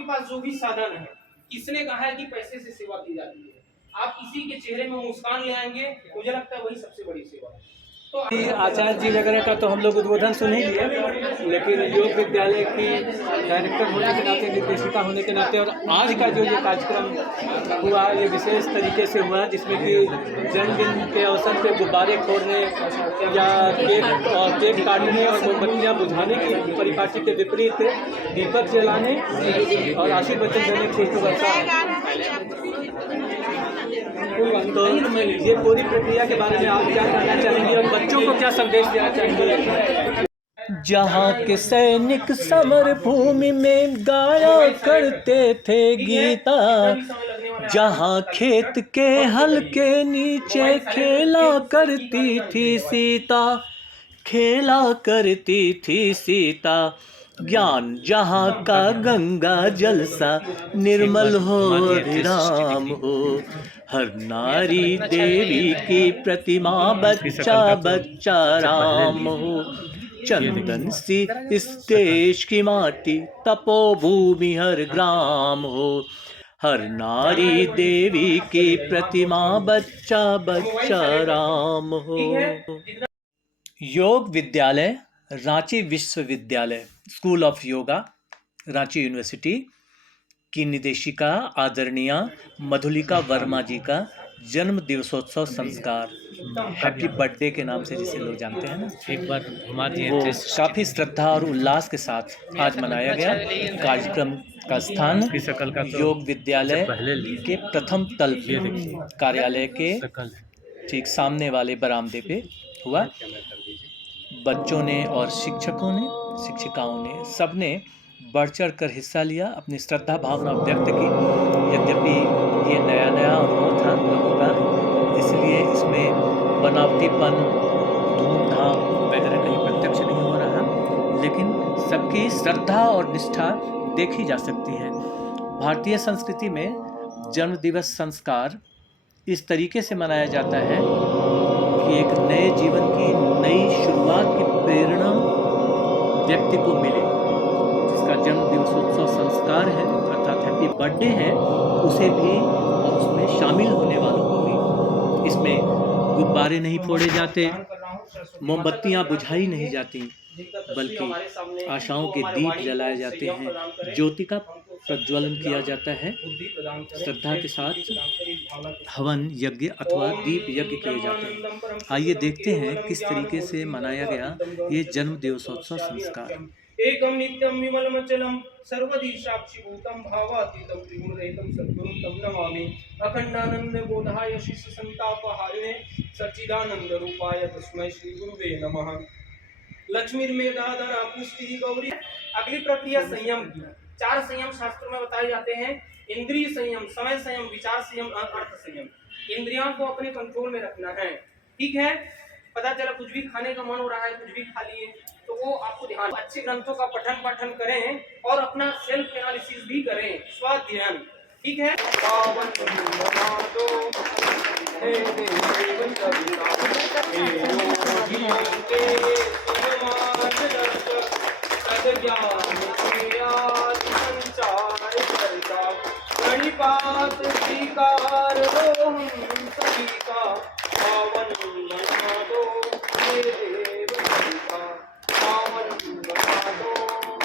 आपके पास जो भी साधन है, किसने कहा है कि पैसे से सेवा की जाती है? आप किसी के चेहरे में मुस्कान ले आएंगे, मुझे लगता है वही सबसे बड़ी सेवा है। तो आचार्य जी वगैरह का तो हम लोग उद्बोधन सुन ही लिए, लेकिन योग विद्यालय की डायरेक्टर होने के नाते, निर्देशिका होने के नाते, और आज का जो ये कार्यक्रम हुआ ये विशेष तरीके से हुआ, जिसमें कि जन्मदिन के अवसर पे गुब्बारे फोड़ने या केक काटने और मोमबत्तियाँ बुझाने की परिपाटी के विपरीत दीपक जलाने और आशीर्वचन देने की व्यवस्था। तो ये पूरी प्रक्रिया के बारे में आप क्या कहना चाहेंगे और बच्चों को क्या संदेश देना चाहेंगे? जहाँ के सैनिक समर भूमि में गाया करते थे गीता, जहाँ खेत के हल के नीचे खेला करती थी सीता, खेला करती थी सीता, ज्ञान जहाँ का गंगा जल सा निर्मल हो विराम हो, हर नारी देवी की प्रतिमा बच्चा बच्चा राम हो, चंदन सी इस देश की माटी तपोभूमि हर ग्राम हो, हर नारी देवी की प्रतिमा बच्चा बच्चा राम हो। योग विद्यालय रांची विश्वविद्यालय school of yoga Ranchi university की निदेशिका आदरणीय मधुलिका वर्मा जी का जन्म दिवसोत्सव संस्कार, हैप्पी बर्थडे के नाम से जिसे लोग जानते हैं ना, एक बार घुमा दिए, वो काफ़ी श्रद्धा और उल्लास के साथ आज मनाया गया। कार्यक्रम का स्थान योग विद्यालय के प्रथम तल कार्यालय के ठीक सामने वाले बरामदे पे हुआ। बच्चों ने और शिक्षकों ने, शिक्षिकाओं ने, सबने बढ़ चढ़ कर हिस्सा लिया, अपनी श्रद्धा भावना व्यक्त की। यद्यपि ये नया नया अनुभव था लोगों का, इसलिए इसमें बनावटीपन, धूमधाम वगैरह कहीं प्रत्यक्ष नहीं हो रहा, लेकिन सबकी श्रद्धा और निष्ठा देखी जा सकती है। भारतीय संस्कृति में जन्म दिवस संस्कार इस तरीके से मनाया जाता है कि एक नए जीवन की नई शुरुआत की प्रेरणा व्यक्ति को मिले। जिसका जन्म दिवसोत्सव संस्कार है अर्थात हैप्पी बर्थडे है, उसे भी और उसमें शामिल होने वालों को भी, इसमें गुब्बारे नहीं फोड़े जाते, मोमबत्तियां बुझाई नहीं जाती, बल्कि आशाओं के दीप जलाए जाते हैं, ज्योति का प्रज्वलन किया जाता है, श्रद्धा के साथ हवन यज्ञ अथवा दीप यज्ञ किए जाते हैं। आइए देखते हैं किस तरीके से मनाया गया ये जन्म दिवसोत्सव संस्कार। एकम नित्यम विमलमचलम सर्वदी साक्षीभूतम भावातीतम त्रिगुणरहितम सद्गुरुं तम नमामि। अखंडानंद बोधाय शिष्य संतापहारिणे सच्चिदानंद रूपाय तस्मै श्री गुरुवे नमः। लक्ष्मीर्मेधाधरा पुष्टि गौरी। अगली प्रक्रिया संयम की। 4 संयम शास्त्रों में बताए जाते हैं। इंद्रिय संयम, समय संयम, विचार संयम, अर्थ संयम। इंद्रियों को अपने कंट्रोल में रखना है, ठीक है। पता चला कुछ भी खाने का मन हो रहा है, कुछ भी खा लिए, तो वो आपको ध्यान, अच्छे ग्रंथों का पठन पाठन करें और अपना सेल्फ एनालिसिस भी करें, स्वाध्याय, ठीक है। प्रणिपात स्वीकार लो हम सभी का, पावन बना दो मेरे देव का, पावन बना दो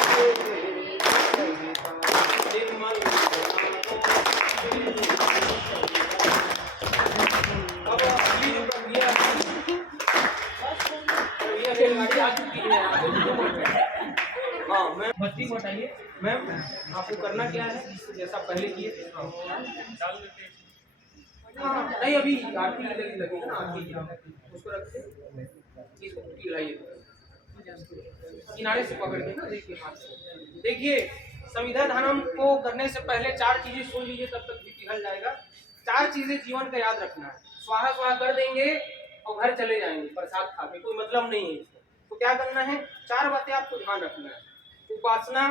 मेरे देव का, निर्मल बना दो। अब अगली जो प्रक्रिया आ चुकी है। हाँ मैम, बत्ती बताइए मैम, आपको करना क्या है जैसा पहले किए थे? नहीं अभी आरती लगेगी ना, आरती उसको रखते, इसको हिलाइए किनारे से पकड़ के ना, देखिए हाथ से। देखिए संविधा धानम को करने से पहले 4 चीजें सुन लीजिए, तब तक भी पिघल जाएगा। 4 चीजें जीवन का याद रखना है। स्वाहा स्वाहा कर देंगे और घर चले जाएंगे प्रसाद खा के, कोई मतलब नहीं है इसको। तो क्या करना है, 4 बातें आपको ध्यान रखना है। उपासना,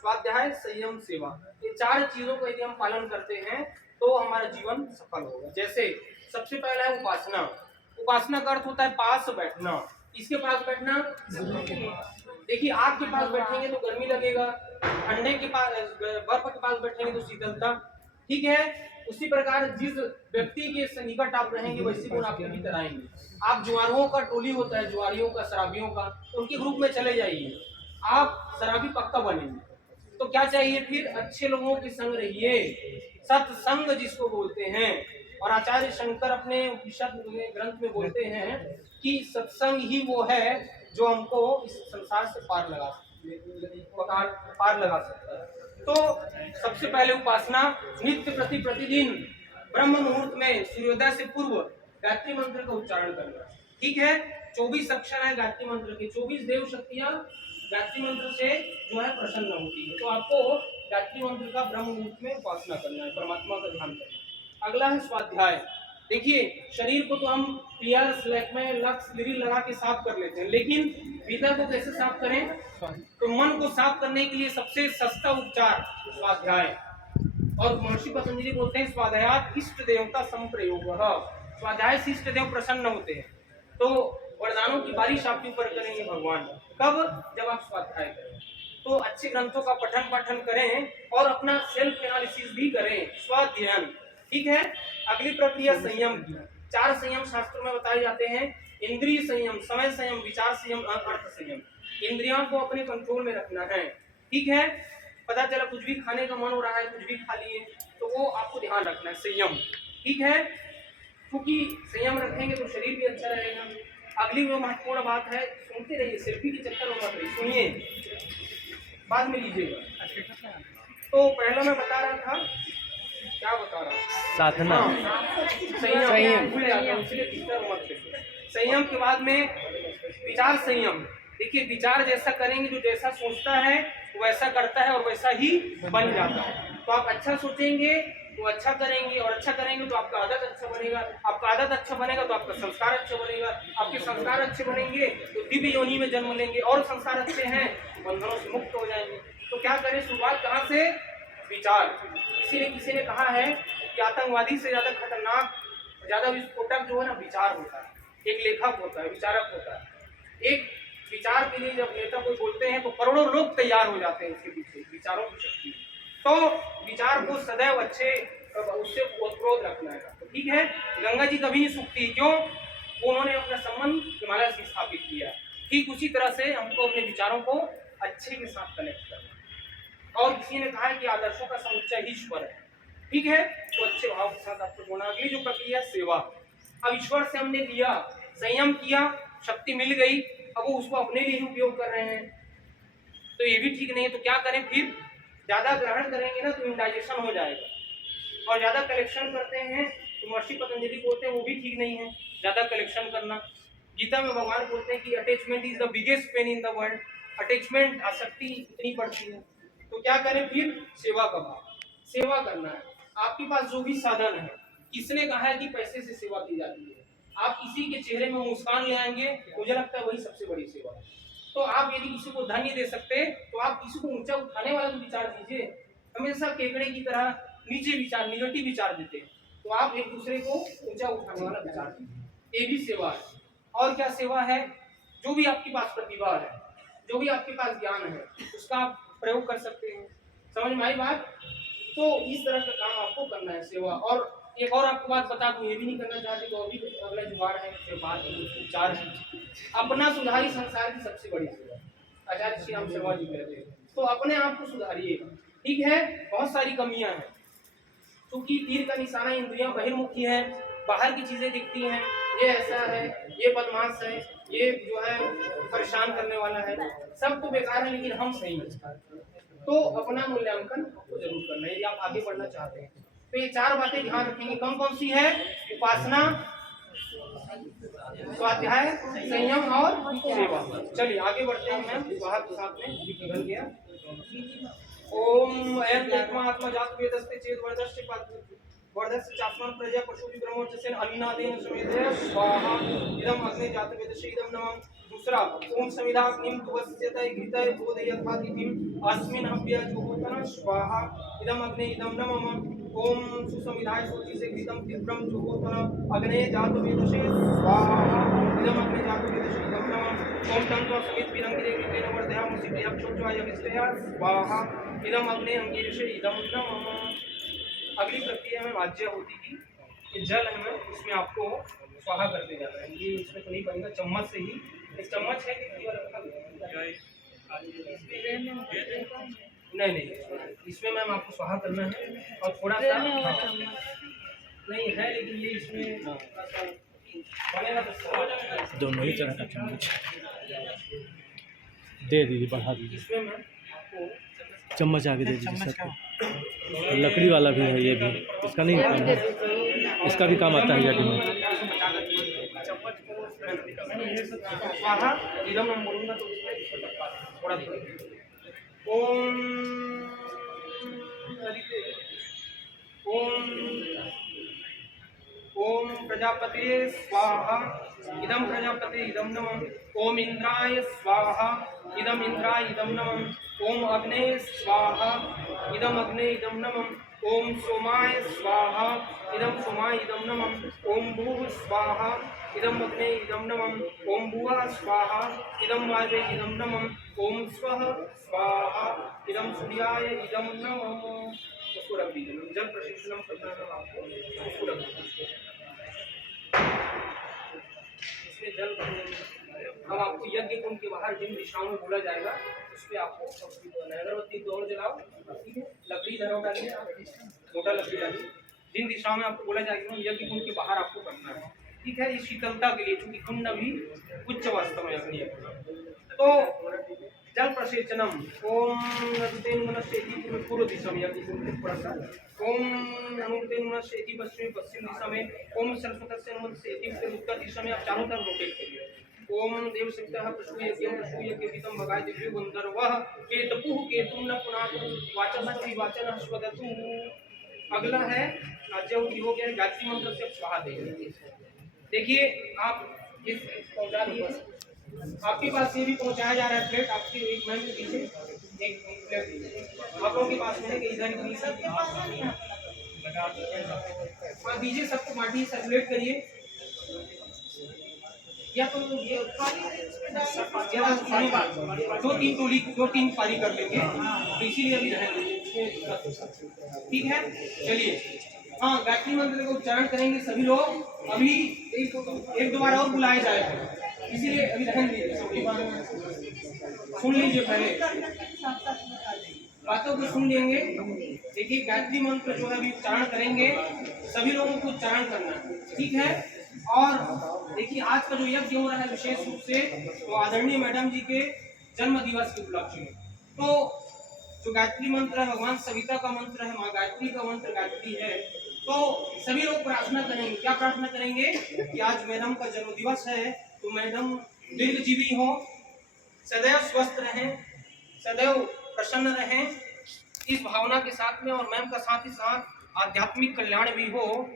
स्वाध्याय, संयम, सेवा, ये 4 चीजों को यदि हम पालन करते हैं तो हमारा जीवन सफल होगा। जैसे सबसे पहला है उपासना। उपासना का अर्थ होता है पास बैठना। किसके पास बैठना? देखिए आग के पास बैठेंगे तो गर्मी लगेगा, ठंडे के पास बर्फ के पास बैठेंगे तो शीतलता। ठीक है, उसी प्रकार जिस व्यक्ति के निकट आप रहेंगे वैसे गुण आपके भीतर आएंगे। आप जुआरियों का टोली होता है, जुआरियों का, शराबियों का, उनके ग्रुप में चले जाइए, आप शराबी पक्का बनेंगे। तो क्या चाहिए फिर? अच्छे लोगों के संग रहिए, सत्संग जिसको बोलते हैं। और आचार्य शंकर अपने उपनिषद ग्रंथ में बोलते हैं कि सत्संग ही वो है जो हमको इस संसार से पार लगा सकता है। तो सबसे पहले उपासना, नित्य प्रति प्रतिदिन ब्रह्म मुहूर्त में सूर्योदय से पूर्व गायत्री मंत्र का उच्चारण करना। ठीक है, 24 अक्षर है गायत्री मंत्र के, 24 देव शक्तियां गायत्री मंत्र से जो है प्रसन्न होती है। तो आपको गायत्री मंत्र का ब्रह्म मुहूर्त में उपासना करना है, परमात्मा का ध्यान करना है। अगला है स्वाध्याय। देखिए शरीर को तो हम पीआर स्लैक में लक्स लिरिल लगा के साफ कर लेते हैं, लेकिन भीतर को कैसे साफ करें? तो मन को साफ करने के लिए सबसे सस्ता उपचार स्वाध्याय। और महर्षि पतंजलि बोलते हैं स्वाध्याय इष्ट देवता संप्रयोग। स्वाध्याय से इष्ट देव प्रसन्न होते हैं। तो वरदानों की बारिश आपके ऊपर करेंगे भगवान। कब? जब आप स्वाध्याय करें। तो अच्छे ग्रंथों का पठन पाठन करें और अपना सेल्फ एनालिसिस भी करें, स्वाध्ययन। ठीक है, अगली प्रक्रिया संयम की। 4 संयम शास्त्रों में बताए जाते हैं। इंद्रिय संयम, समय संयम, विचार संयम, अर्थ संयम। इंद्रियों को अपने कंट्रोल में रखना है। ठीक है, पता चला कुछ भी खाने का मन हो रहा है, कुछ भी खा लिए, तो वो आपको ध्यान रखना है, संयम। ठीक है, क्योंकि संयम रखेंगे तो शरीर भी अच्छा रहेगा। अगली वो महत्वपूर्ण बात है, सुनते रहिए, सेल्फी के चक्कर में मत रहिए, सुनिए, बाद में लीजिएगा। तो पहला मैं बता रहा था, क्या बता रहा हूँ? साधना, संयम के बाद में विचार संयम। देखिए विचार जैसा करेंगे, जो जैसा सोचता है वो वैसा करता है और वैसा ही बन जाता है। तो आप अच्छा सोचेंगे तो अच्छा करेंगे, और अच्छा करेंगे तो आपका आदत अच्छा बनेगा, आपका आदत अच्छा बनेगा तो आपका संस्कार अच्छा बनेगा, आपके संस्कार अच्छे बनेंगे तो दिव्य योनि में जन्म लेंगे, और संस्कार अच्छे हैं बंधनों से मुक्त हो जाएंगे। तो क्या करें? शुरुआत कहाँ से? विचार। किसी ने कहा है कि आतंकवादी से ज्यादा खतरनाक, ज्यादा विस्फोटक जो है ना, विचार होता है। एक लेखक होता है, विचारक होता है। एक विचार के लिए जब नेता कोई बोलते हैं तो करोड़ों लोग तैयार हो जाते हैं उसके पीछे, विचारों की शक्ति। तो विचार को सदैव अच्छे उससे ओतप्रोत रखना है। तो ठीक है, गंगा जी कभी नहीं सूखती, क्यों? उन्होंने अपना संबंध हिमालय से स्थापित किया। ठीक उसी तरह से हमको अपने विचारों को अच्छे के साथ कनेक्ट करना। और किसी ने कहा है कि आदर्शों का समुच्चय ईश्वर है। ठीक है, तो अच्छे भाव के साथ आपको जोड़ना। अगली जो प्रक्रिया सेवा। अब ईश्वर से हमने लिया, संयम किया, शक्ति मिल गई, अब वो उसको अपने लिए उपयोग कर रहे हैं, तो ये भी ठीक नहीं है। तो क्या करें फिर? ज्यादा ग्रहण करेंगे ना तो इंडाइजेशन हो जाएगा, और ज्यादा कलेक्शन करते हैं तो महर्षि पतंजलि बोलते हैं वो भी ठीक नहीं है, ज्यादा कलेक्शन करना। गीता में भगवान बोलते हैं कि attachment is the biggest pain in the world. Attachment, आसक्ति इतनी बढ़ती है। तो क्या करें फिर? सेवा का भाव, सेवा करना है। आपके पास जो भी साधन है, किसने कहा है कि पैसे से सेवा की जाती है? आप किसी के चेहरे में मुस्कान ले आएंगे, मुझे लगता है वही सबसे बड़ी सेवा है। तो आप यदि किसी को धन नहीं दे सकते तो आप किसी को ऊंचा उठाने वाला तो विचार दीजिए। हमेशा केकड़े की तरह नीचे विचार, निगेटिव विचार देते हैं, तो आप एक दूसरे को ऊंचा उठाने वाला विचार दीजिए। ये भी सेवा है। और क्या सेवा है? जो भी आपके पास प्रतिभा है, जो भी आपके पास ज्ञान है, उसका आप प्रयोग कर सकते हैं। समझ में आई बात? तो इस तरह का काम आपको करना है, सेवा। और एक और आपको बात बता दूं, ये भी नहीं करना चाहते तो अभी अगला जुगाड़ है, बात विचार है। अपना सुधारी संसार की सबसे बड़ी सेवा, आचार्य श्री राम शर्मा जी कहते हैं। तो अपने आप को सुधारिए। ठीक है, बहुत सारी कमियां हैं, क्योंकि तीर का निशाना इंद्रियां बहिर्मुखी है, बाहर की चीजें दिखती हैं, ये ऐसा है, ये बदमाश है, ये जो है परेशान करने वाला है, सब तो बेकार है, लेकिन हम सही हैं। तो अपना मूल्यांकन आपको जरूर करना है यदि आप आगे बढ़ना चाहते हैं। तो ये 4 बातें ध्यान रखेंगे। कौन कौन सी है? उपासना, स्वाध्याय, संयम और सेवा। चलिए आगे बढ़ते हैं। मैं बाहर के साथ में निकल गया। ओम अयम आत्मा जात वेदस्ते चेत वर्धस्ते वर्धस्य चास्मन् प्रजा पशुभि ब्रह्मोच्चसेन अन्नादेन समेतया स्वाहा इदम अग्ने जातवेदस्य इदम नमः। दूसरा ओम समिधा अग्निम तुवस्यतय घृतय बोधयथातिथिम अस्मिन् हव्य जुहोतन स्वाहा इदम अग्ने इदम नमः। ओम सुसमिधाय सूचि से घृतम तीव्रम जुहोतन अग्ने जातवेदस्य स्वाहा इदम अग्ने जातवेदस्य इदम नमः। ओम तंत्व समित विरंगिरे घृतेन वर्धयामसि प्रियक्षोचाय विष्टया स्वाहा इदम अग्ने अंगिरस्य इदम नमः। अगली प्रक्रिया में वाज्य होती थी कि जल है उसमें आपको स्वाहा करते जाना है। ये इसमें तो नहीं बनेगा, चम्मच से ही। एक चम्मच है कि नहीं, इसमें मैम आपको स्वाहा करना है और थोड़ा सा नहीं है, लेकिन ये इसमें बनेगा तो दोनों ही तरह का चम्मच दे दीजिए, बढ़ा दीजिए। इसमें मैम आपको चम्मच आगे दे दीजिए सबको। लकड़ी वाला भी है ये भी, इसका नहीं काम है, इसका भी काम आता है जाके में। स्वाहा इदम हम बोलूंगा तो थोड़ा ओम ओम प्रजापते स्वाहा इदम प्रजापते इदम नमः। ओम इंद्राय स्वाहा इदम इंद्राय इदम नमः। ओम अग्ने स्वाहा इदम अग्ने इदम नमः। ओम सोमाय स्वाहा इदम सोमाय इदम नमः। ओम भूः स्वाहा इदम अग्ने इदम नमः। ओम भुवः स्वाहा इदम वायवे इदम नमः। ओम स्वः स्वाहा इदम सूर्याय इदम नमः। उसको रख दीजिए, जल प्रशिक्षण करना है आपको, उसको रख दीजिए। इसमें जल अब आपको यज्ञ कुंड के बाहर जिन दिशाओं में बोला जाएगा उस पर आपको अगरबत्ती दौड़ जलाओ, ठीक है, लकड़ी धरो डालिए, मोटा लकड़ी डालिए। जिन दिशाओं में आपको बोला जाएगा यज्ञ कुंड के बाहर आपको करना है, ठीक है। इस शीतलता के लिए, क्योंकि कुंड अभी उच्च वास्तव में अग्नि है। तो जल प्रसेचनम ओम नमस्तेन मनस्येति पूर्व दिशा में यज्ञ कुंड थोड़ा सा। ओम नमस्तेन मनस्येति पश्चिम दिशा में। ओम सरस्वतस्य नमस्येति उत्तर दिशा में। आप चारों तरफ रोटेट करिए। ओम देव सवितः प्रसूयज्ञं भगाय दिव्यो गंधर्वः केतपुः केतुं न पुनातु वाचस्पति वाचनः स्वदतु। अगला है राज्यवती हो गया, गायत्री मंत्र से स्वाहा देंगे। देखिए आप इस पहुंचा दिए, आपके पास ये भी पहुंचाया जा रहा है प्लेट, आपके एक मैम के पीछे एक प्लेट आप लोगों के पास में है कि इधर ही दीजिए, सबको बांटिए, सर्कुलेट करिए। या तो ये दो तीन पारी कर लेंगे, तो इसीलिए अभी रहेंगे, ठीक है। चलिए, हाँ, गायत्री मंत्र का उच्चारण करेंगे सभी लोग। अभी एक दो बार और बुलाया जाएगा, इसीलिए अभी रहेंगे। सुन लीजिए, पहले बातों को सुन लेंगे। देखिए, गायत्री मंत्र जो है अभी उच्चारण करेंगे, सभी लोगों को उच्चारण करना है, ठीक है। और देखिए, आज का जो यज्ञ हो रहा है विशेष रूप से तो आदरणीय मैडम जी के जन्म दिवस के उपलक्ष्य में, तो जो गायत्री मंत्र है भगवान सविता का मंत्र है, माँ गायत्री का मंत्र गायत्री है। तो सभी लोग प्रार्थना करेंगे, क्या प्रार्थना करेंगे कि आज मैडम का जन्म दिवस है, तो मैडम दीर्घजीवी हो, सदैव स्वस्थ रहें, सदैव प्रसन्न रहें, इस भावना के साथ में। और मैम का साथ ही साथ आध्यात्मिक कल्याण भी हो,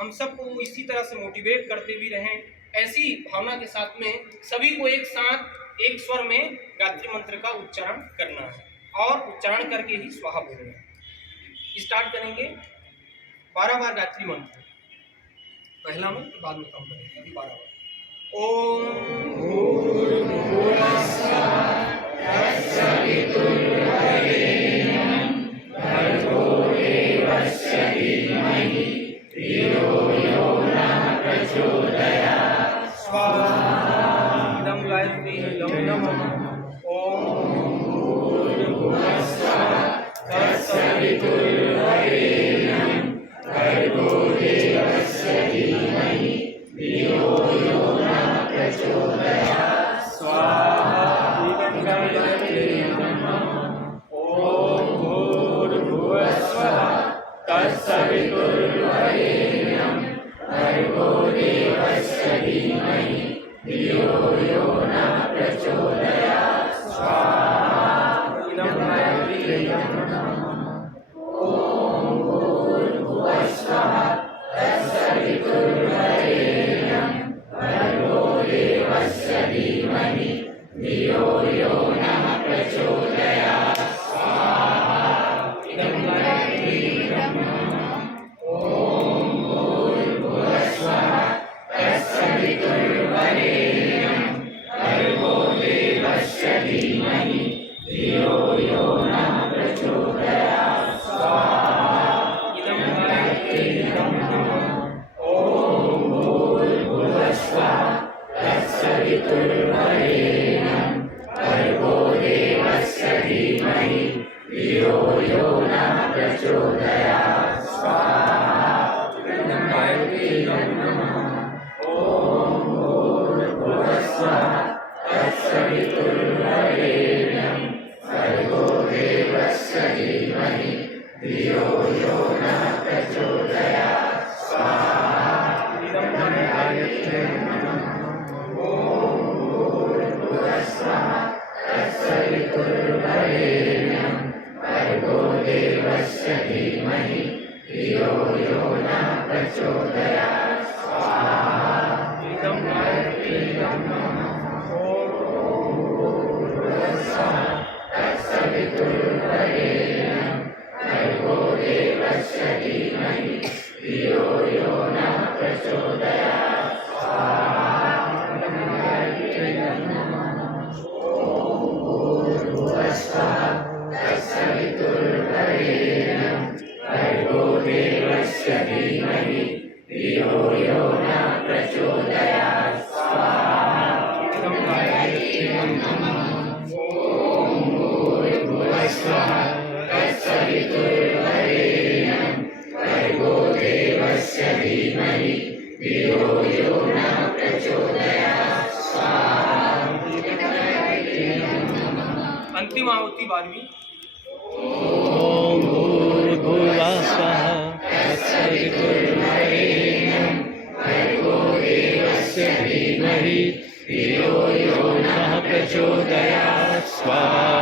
हम सबको इसी तरह से मोटिवेट करते भी रहें। ऐसी भावना के साथ में सभी को एक साथ एक स्वर में गायत्री मंत्र का उच्चारण करना है और उच्चारण करके ही स्वाहा बोलना है। स्टार्ट करेंगे 12 बार गायत्री मंत्र, पहला मंत्र बाद में कम करेंगे, अभी 12 बार। ओम इदं गायत्री इदं नमः। ओम भूर्भुवस्सुः तत्सवितुर्वरेण्यं भर्गो देवस्य धीमहि धियो यो नः प्रचोदयात्। स्वाहा इदं गायत्री इदं नमः। ओम भूर्भुवस्सुः तत्सवितुर्वरेण्यं भर्गो देवस्य धीमहि धियो यो नः प्रचोदयात्। स्वाहा इदं गायत्री इदं नमः। ओम अंतिम आहुति 12वीं। ओम भूर्भुवः स्वः तत्सवितुर्वरेण्यं भर्गो देवस्य धीमहि धियो यो नः प्रचोदयात् स्वाहा।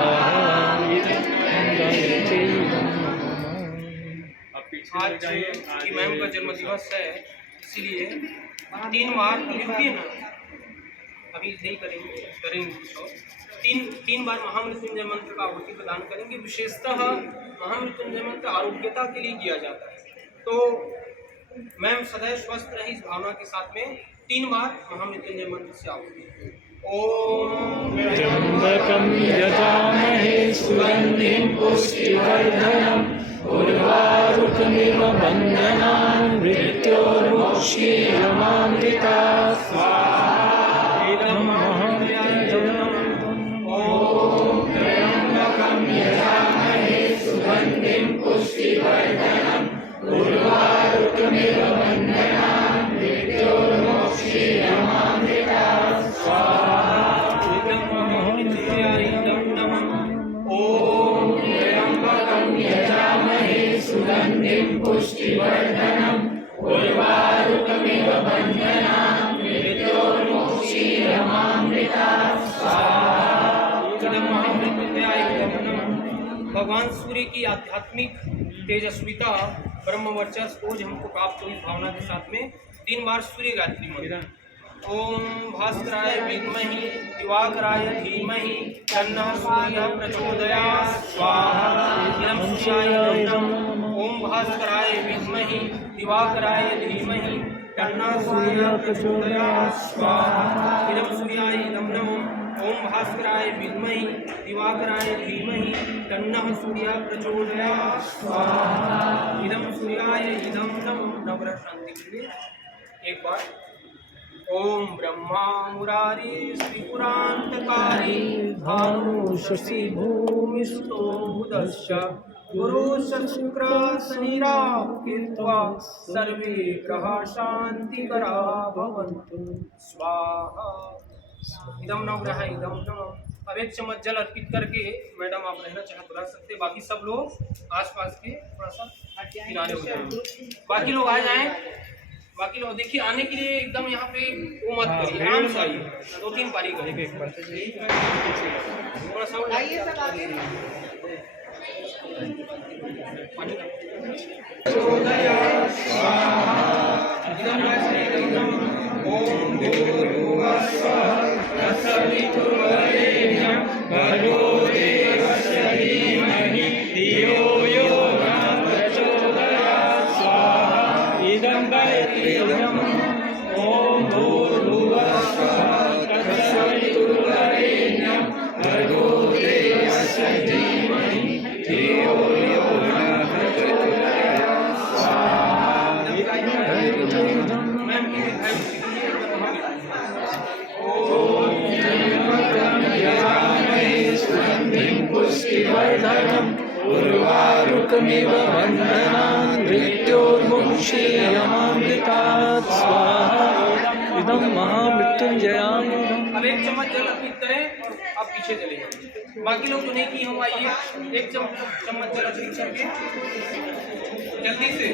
आज मैम का जन्म दिवस है, इसीलिए 3 बार अभी नहीं करेंगे तो तीन बार महामृत्युंजय मंत्र का आहुति प्रदान करेंगे। विशेषतः महामृत्युंजय मंत्र आरोग्यता के लिए किया जाता है, तो मैम सदैव स्वस्थ रहे इस भावना के साथ में 3 बार महामृत्युंजय मंत्र से आहुति। ओम त्र्यंबकं यजामहे सुगन्धिं पुष्टिवर्धनम् उर्वारुकमिव बन्धनान् मृत्योर्मुक्षीयमामृतात् स्वाहा। इदं महामृत्युंजयम्। ओम त्र्यंबकं यजामहे सुगन्धिं पुष्टिवर्धनम् उर्वारुकमिव बन्धनान् मृत्योर्मुक्षीयमामृतात् स्वाहा। सुगन्धिं पुष्टिवर्धनम् उर्वारुकमिव बन्धनान् मृत्योर्मुक्षीयमामृतात् स्वाहा। भगवान सूर्य की आध्यात्मिक तेजस्विता ब्रह्म वर्चस्व को हमको प्राप्त हो इस भावना के साथ में 3 बार सूर्य गायत्री मंत्र। ओम भास्कराय विद्महि दिवाकराय धीमहि तन्नः सूर्यः प्रचोदयात् स्वाहा। इदं सूर्याय नमः। ओम भास्कराय विद्महि दिवाकराय धीमहि तन्नः सूर्यः प्रचोदयात् स्वाहा। इदं सूर्याय नमः। ओम भास्कराय विद्महि दिवाकराय धीमहि तन्नः सूर्यः प्रचोदयात् स्वाहा। इदं सूर्याय इदं नमः। नवग्रह शांति के लिए एक बार। ओम ब्रह्मा मुरारी त्रिपुरांतकारी भानु शशि भूमिस्थो बुधश्च गुरु शुक्र शनिराव केत्वा सर्वे ग्रह शांतिकरा भवन्तु स्वाहा। इदं नवग्रह इदं नमः। अब एक चम्मच जल अर्पित करके मैडम आप रहना चाहे तो रह सकते, बाकी सब लोग आसपास के थोड़ा सा किनारे हो जाएं, बाकी लोग आ जाएं। बाकी लोग देखिए आने के लिए एकदम यहाँ पे वो मत करिए, आराम से आइए, 2-3 पारी करेंगे एक बार थोड़ा सा आइए सब आगे। उर्वारुकमिव बन्धनान् मृत्योर्मुक्षीयमामृतात् स्वाहा इदं महामृत्युंजयायुधम्। अब एक चम्मच जल अर्पित करें, आप पीछे चले जाइए। बाकी लोग जो नहीं किए हम आइए, एक चम्मच जल अर्पित करके जल्दी से।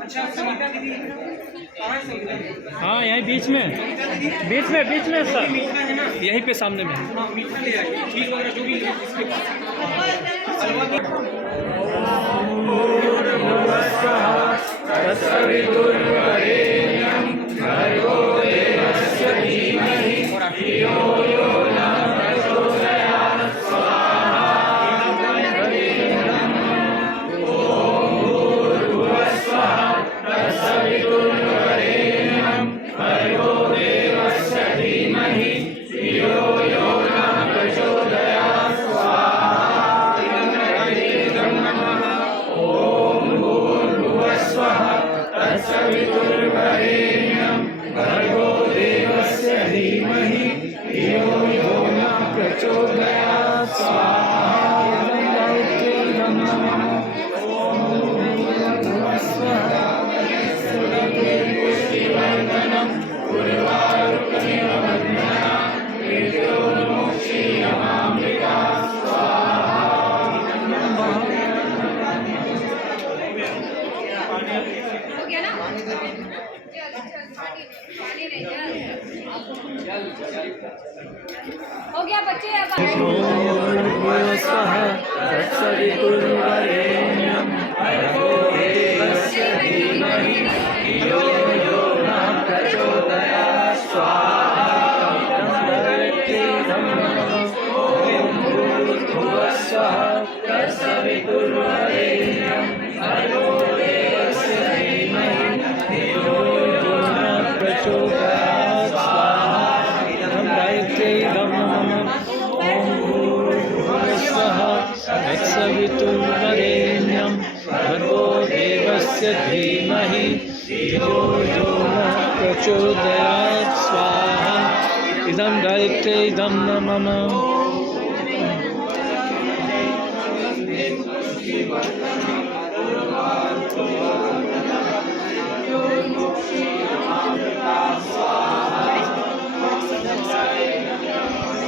अच्छा संगीता दीदी कहाँ है संगीता दीदी? हाँ यहीं बीच में सर, मीठा है ना, यहीं पे सामने में। हाँ मीठा ले आइए, खीर वगैरह जो भी है इसके पास हलवा की हो गया बच्चे अब सवितुर्वरेण्यं भर्गो देवस्य धीमहि धियो यो नः प्रचोदयात् स्वाहा इदं गायत्र्यै इदं नमः।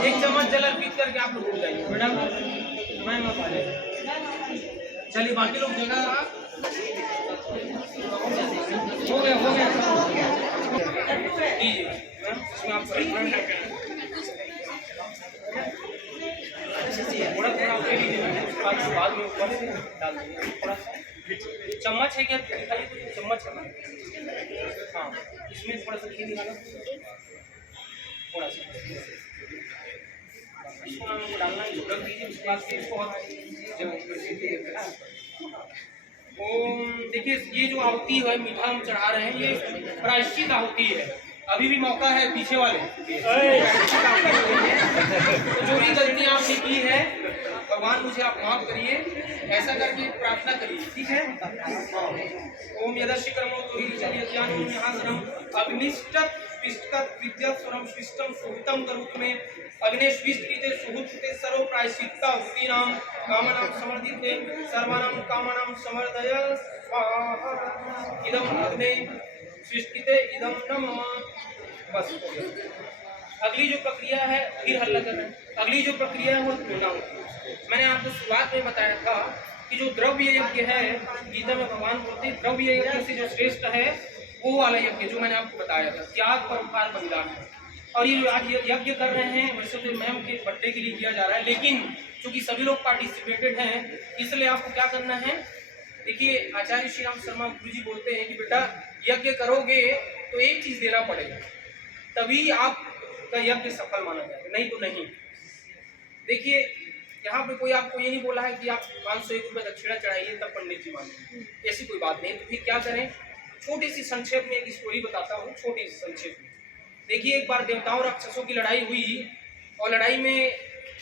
एक चम्मच जल अर्पित करके आप लोग उठ जाइए मैडम। मैम आप आ जाइए। चलिए बाकी लोग जगह हो गया दीजिए इसमें आप थोड़ा आप ले लीजिए मैम, उसके बाद में ऊपर से डाल दीजिए थोड़ा सा। चम्मच है क्या दिखाइए, चम्मच है हाँ, इसमें थोड़ा सा घी निकालो थोड़ा सा डालना है, रख दीजिए। उसके बाद से इसको ओम देखिए ये जो आहुति है मीठा हम चढ़ा रहे हैं, ये प्रायश्चित आहुति है। अभी भी मौका है पीछे वाले तो जो भी गलती आपने की है भगवान मुझे आप माफ करिए, ऐसा करके प्रार्थना करिए, ठीक है। ओम यदस्य कर्मो तो ही चलिए ज्ञान यहाँ सरम अग्निष्टक विष्टक विद्या स्वरम शिष्टम सुहितम करुत में अग्ने स्विष्ट कीते सुहुते सर्व प्रायश्चित्ता हुति नाम कामनाम समर्दिते सर्वानाम कामनाम समर्दय स्वाहा इदम अग्ने स्विष्ट कीते इदम नमः। बस हो गया। अगली जो प्रक्रिया है फिर हल्ला करना है। अगली जो प्रक्रिया है वो धोना होती है। मैंने आपको शुरुआत में बताया था कि जो द्रव्य यज्ञ है, गीता में भगवान बोलते हैं द्रव्य यज्ञ से जो श्रेष्ठ है वो वाला यज्ञ जो मैंने आपको बताया था, त्याग परोपकार बलिदान है। और ये जो आज यज्ञ कर रहे हैं वैसे तो मैम के बर्थडे के लिए किया जा रहा है, लेकिन चूंकि सभी लोग पार्टिसिपेटेड हैं इसलिए आपको क्या करना है। देखिए आचार्य श्री राम शर्मा गुरु जी बोलते हैं कि बेटा यज्ञ करोगे तो एक चीज देना पड़ेगा, तभी आपका यज्ञ सफल माना जाएगा, नहीं तो नहीं। देखिए यहाँ पे कोई आपको ये नहीं बोला है कि आप 501 रुपये दक्षिणा चढ़ाइए तब पंडित जी माने, ऐसी कोई बात नहीं। तो फिर क्या करें, छोटी सी संक्षेप में एक स्टोरी बताता हूँ, छोटी सी संक्षेप में। देखिए एक बार देवताओं राक्षसों की लड़ाई हुई और लड़ाई में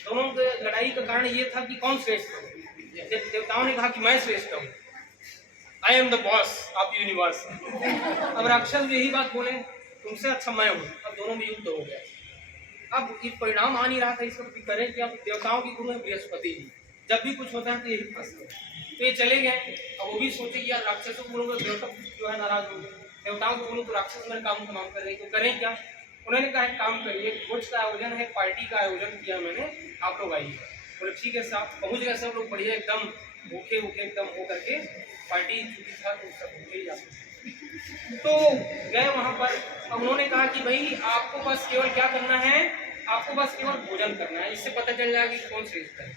दोनों लड़ाई का कारण ये था कि कौन श्रेष्ठ है। देवताओं ने कहा कि मैं श्रेष्ठ हूँ, I am the boss of universe. अब राक्षस भी यही बात बोले तुमसे अच्छा मैं हूँ। अब दोनों में युद्ध हो गया। अब ये परिणाम आ नहीं रहा था, इसको भी करें कि अब देवताओं के गुरु है बृहस्पति जी, जब भी कुछ होता है तो यही फंसते हैं। तो ये चले गए। अब वो भी सोचे कि यार राक्षसों को बोलूँगा देवता जो है नाराज हो गए, देवताओं को बोलूँ तो राक्षस मेरे काम तमाम कर रहे, तो करें क्या। उन्होंने कहा एक काम करिए, भोज का आयोजन है, पार्टी का आयोजन किया मैंने, आप लोग आइए। बोले ठीक है साहब। पहुँच गए सब लोग बढ़िया एकदम भूखे भूखे एकदम हो करके, पार्टी छुट्टी था तो सब भूखे ही जाते। तो गए वहाँ पर। अब उन्होंने कहा कि भाई आपको बस केवल क्या करना है, आपको बस केवल भोजन करना है, इससे पता चल जाएगा कि कौन श्रेष्ठ है।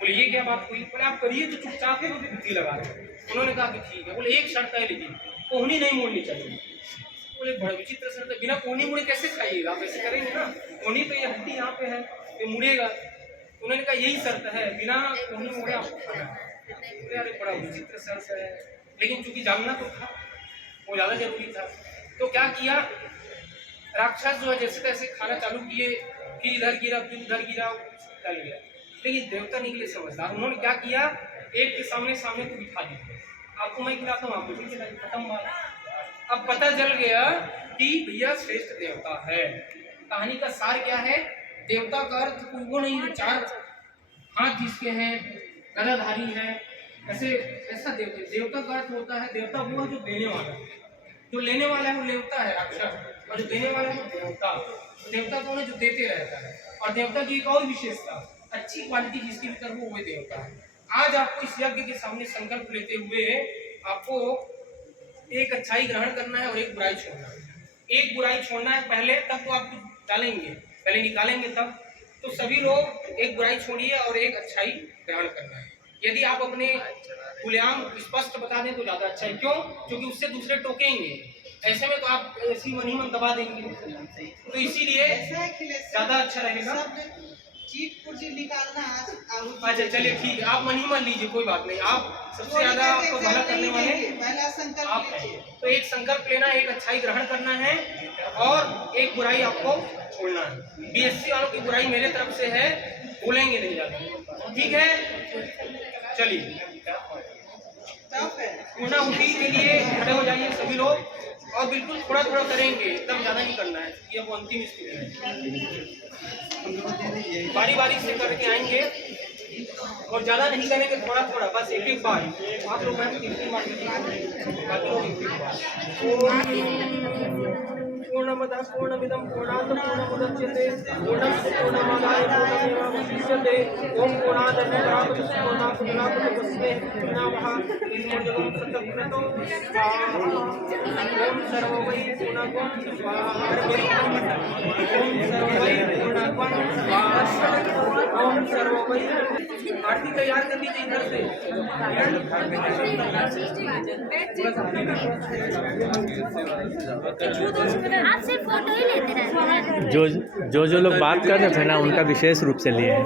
बोले ये क्या बात हुई। बोले आप करिए तो चुपचाप है, मुझे बुद्धि लगा रहे। उन्होंने कहा कि ठीक है। बोले एक शर्त है लेकिन कोहनी नहीं मोड़नी चाहिए। बोले बड़ा विचित्र शर्त है, बिना कोहनी मुड़े कैसे खाइएगा, आप ऐसे करेंगे ना, कोहनी तो ये हड्डी यहाँ पे है, ये मुड़ेगा। उन्होंने कहा यही शर्त है, बिना कोहनी मुड़े आपको खाना है। बोले अरे बड़ा विचित्र शर्त है, लेकिन चूंकि जानना तो था, वो ज़्यादा जरूरी था। तो क्या किया, राक्षस जो है जैसे तैसे खाना चालू किए, फिर इधर गिरा फिर उधर गिरा, चल गया। लेकिन देवता निकले समझदार। उन्होंने क्या किया, एक के सामने सामने को बिठा दिया, आपको मैं खिलाता हूँ, आपको भी खिलाइए, खत्म बात। अब पता चल गया कि भैया श्रेष्ठ देवता है। कहानी का सार क्या है, देवता का अर्थ कोई वो नहीं है चार हाथ जिसके हैं, गदाधारी है, ऐसे ऐसा देवता का अर्थ होता है, देवता वो है जो देने वाला है, जो लेने वाला है वो देवता है राक्षस, और जो देने वाला है वो देवता। देवता कौन है, जो देते रहता है। और देवता की एक और विशेषता, अच्छी क्वालिटी जिसके भीतर हो वो देवता है। आज आपको इस यज्ञ के सामने संकल्प लेते हुए आपको एक अच्छाई ग्रहण करना है और एक बुराई छोड़ना है। एक बुराई छोड़ना है पहले, तब तो आप डालेंगे, पहले निकालेंगे तब। तो सभी लोग एक बुराई छोड़िए और एक अच्छाई ग्रहण करना है। यदि आप अपने खुलेआम स्पष्ट बता दें तो ज्यादा अच्छा है। क्यों, क्योंकि उससे दूसरे टोकेंगे, ऐसे में तो आप ऐसी मन ही मन दबा देंगे, तो इसीलिए ज्यादा अच्छा रहेगा। चीट पुर्जी निकालना। अच्छा चलिए ठीक है, आप मन ही मन लीजिए, कोई बात नहीं। आप सबसे ज्यादा आपको भला करने वाले आप हैं। तो एक संकल्प लेना, एक अच्छाई ग्रहण करना है और एक बुराई आपको छोड़ना है। बीएससी वालों की बुराई मेरे तरफ से है, भूलेंगे नहीं ज्यादा, ठीक है। चलिए पूर्णाहुति के लिए खड़े हो जाइए सभी लोग, और बिल्कुल थोड़ा थोड़ा करेंगे, एकदम ज्यादा नहीं करना है, ये वो अंतिम स्थिति है। बारी बारी से करके आएंगे और ज्यादा नहीं करेंगे, थोड़ा थोड़ा, बस एक एक बार। आप लोग मैं 3 बार बाकी लोग एक बार। पूर्णमदः पूर्णमिदं पूर्णात् पूर्णमुदच्यते पूर्णस्य पूर्णमादाय पूर्णमेवावशिष्यते। ओम पूर्णादन्य परापतिः पूर्णात्पुरापतिः नमः। निर्मोजनं सतप्रणतो ओम सर्ववै पूर्णत्वं स्वाहा। ओम सर्ववै पूर्णत्वं स्वाहा। ओम सर्ववै। आरती तैयार कर लीजिए इधर से। आप सिर्फ फोटो ही लेते रहते जो लोग बात कर रहे थे ना, उनका विशेष रूप से लिए हैं।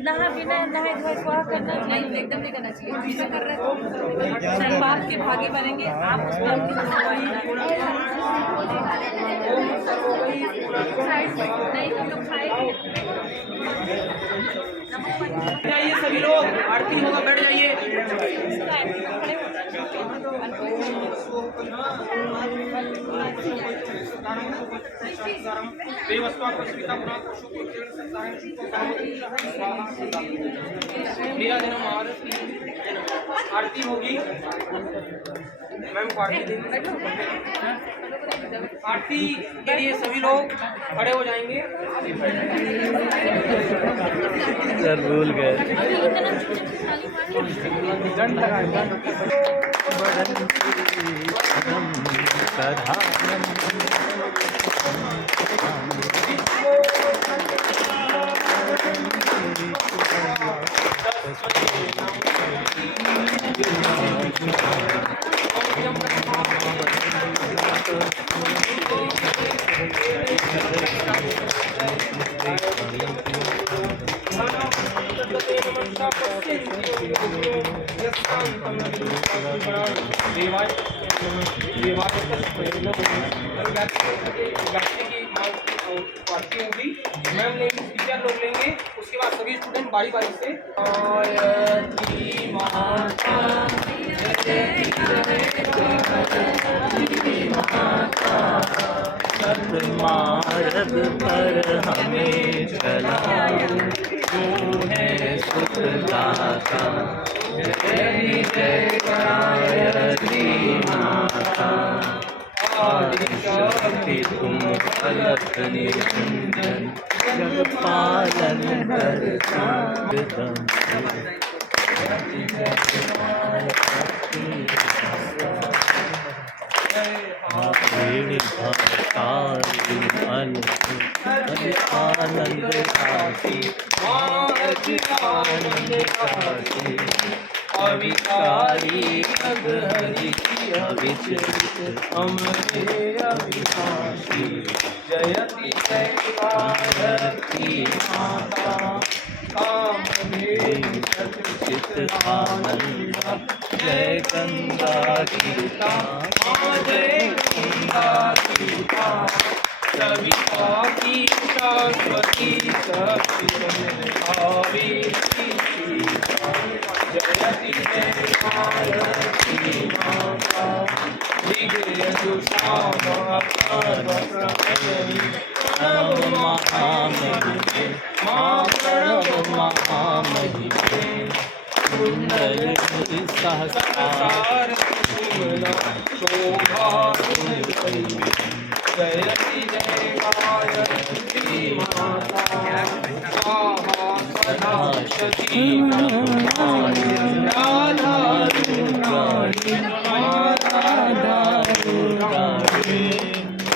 नहा बिना नहाए धोए क्या करना चाहिए, एकदम नहीं करना चाहिए। ऐसा कर रहे तो सर बाप के भागी बनेंगे, आप उस बाप की नहीं हम लोग खाएंगे। जाइए सभी लोग, आरती होगा, बैठ जाइए। आरती होगी, मैम को आरती देंगे। आरती के लिए सभी लोग खड़े हो जाएंगे। सर भूल गए। मैम लेंगे, टीचर लोग लेंगे, उसके बाद सभी स्टूडेंट बारी बारी से। माता मार्ग पर हमें चला, तू है सुख दाता। जय जयकायत्री माता, आदिशक्ति तुम अलख निरंजन, जग पालन करता जगदम्ब। आनंद काशी, आनंद काशी, अविकारी अघहरि अविचलित अमरे अविनाशी। जयति जयकायत्री माता, कामधेनु सचकित आनंद। जय गंगा गीता, जय गंगा गीता, सविता की सरस्वती सवितावी। जयति जयकायत्री माता, दिव्य दुष्टामहर्षप्रभवी। प्रणव महामहिमे, मां प्रणव महामहिमे। कुंडलिनी सहस्रार शोभा कुंडलिनी। जयति जयकायत्री माता, स्वाहा सदा शची राधारूपाणि, राधारूपाणि।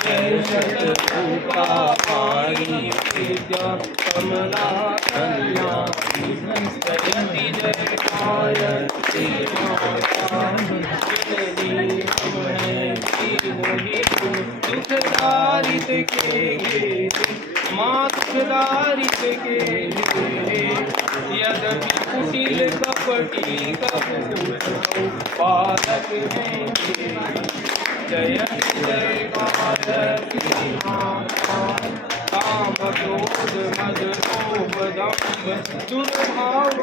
जय शतरूपा पाणि, विद्या कमला कल्याणी। जयति जयकायत्री माता, दुखदारित के मातदारित के। यद्यपि कुटिल कपटी कपूर बालक हैं। जयति जयकायत्री माता, काम क्रोध मद लोभ दंभ दुर्भाव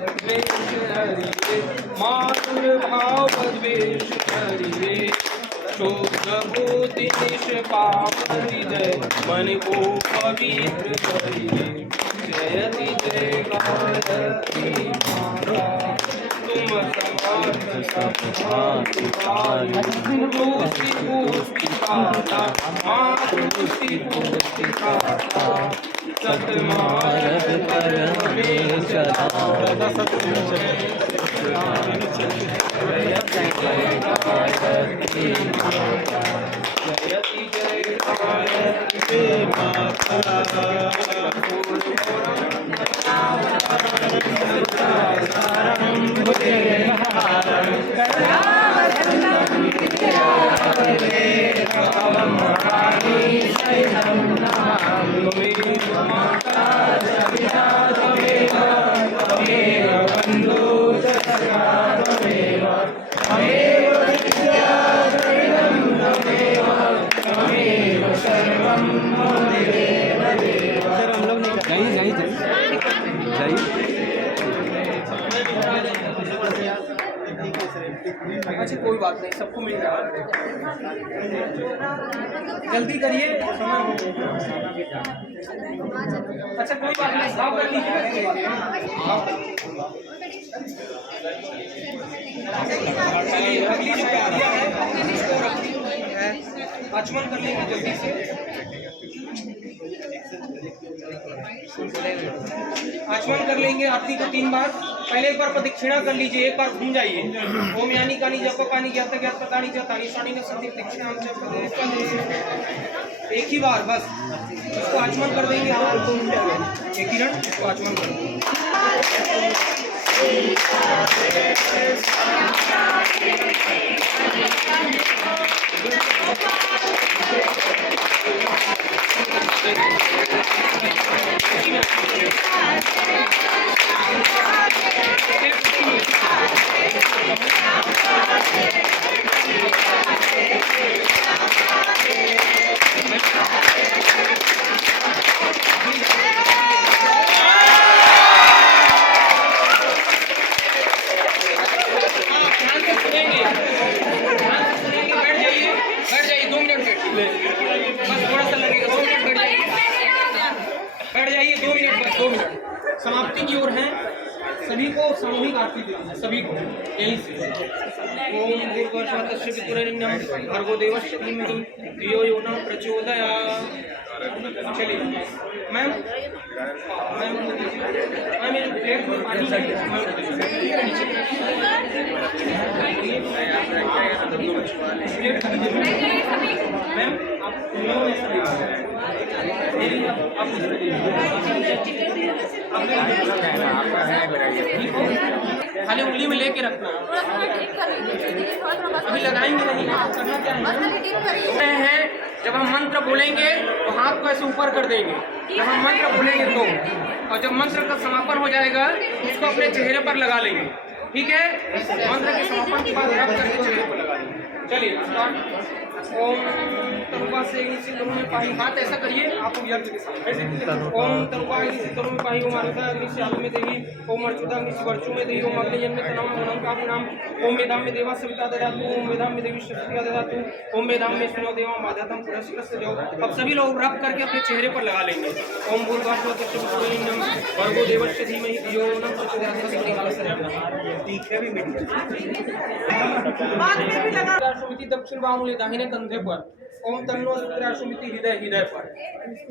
द्वेष हरिये। मातृभाव द्वेष हरिये, शुद्ध बुद्धि निष्पाप हृदय, मन को पवित्र करिए। जयति जयकायत्री माता, तुम समर्थ सबकारि। तुष्टि पुष्टि पाता, मातृष्टि पुष्टि पाता। सतमार्ग पर हमें चला, जयति जयकायत्री माता, जयति जयकायत्री माता। अच्छा कोई बात नहीं, सबको मिल रहा है। जल्दी करिए, समय हो गया। अच्छा कोई बात नहीं, साफ कर लीजिए। चलिए अगली जो तैयारियां है इसको रखिए, आचमन कर लेंगे जल्दी से। आचमन कर लेंगे आरती को 3 बार। पहले एक बार प्रदक्षिणा कर लीजिए, एक बार घूम जाइए। ओम यानी कानी जप कानी ज्ञात ज्ञात पतानी जतानी सानी ने संधि दक्षिणा जप एक ही बार बस इसको आचमन कर देंगे। एक किरण इसको आचमन कर देंगे। बैठ जाइए 2 मिनट बैठिए बस। समाप्ति की ओर हैं। सभी को सामूहिक आरती दे दीजिए, सभी को यहीं से। ओम भूर्भुवस्सुः वितुरण्यं भर्गो देवस्य धीमहि धियो यो न प्रचोदयात्। चलिए मैम, मैम मेरे प्लेट में पानी है, मैम आप खाली उंगली में लेके रखना, अभी लगाएंगे नहीं, करना क्या है, जब हम मंत्र बोलेंगे तो हाथ को ऐसे ऊपर कर देंगे, जब हम मंत्र बोलेंगे तो, और जब मंत्र का समापन हो जाएगा उसको अपने चेहरे पर लगा लेंगे, ठीक है। मंत्र के समापन के बाद रब करके चेहरे पर लगा लेंगे। चलिए स्टार्ट। ओम तरुवा से सिंदूर में पाही, हाथ ऐसा करिए आप यज्ञ के साथ ऐसे। ओम तरुवा से सिंदूर में पाही, ओम अरुदा अग्नि श्याल में देवी, ओम अर्चुता अग्नि वर्चु में देवी, ओम अग्नि जन्म तनाम गुणम का नाम, ओम वेदाम में देवा सविता ददातु, ओम वेदाम में देवी शक्तिया ददातु, ओम वेदाम में सुनो देवा माध्यतम पुरस्कृत से जाओ। अब सभी लोग रब करके अपने चेहरे पर लगा लेंगे। ओम भूर्भुवस्सुः भर्गो देवस्य धीमहि धियो न प्रचोदयात्। राष्ट्रमिति दक्षिण बाहुले दाहिने कंधे पर, ओम तन्नो राष्ट्रमिति हृदय हृदय पर।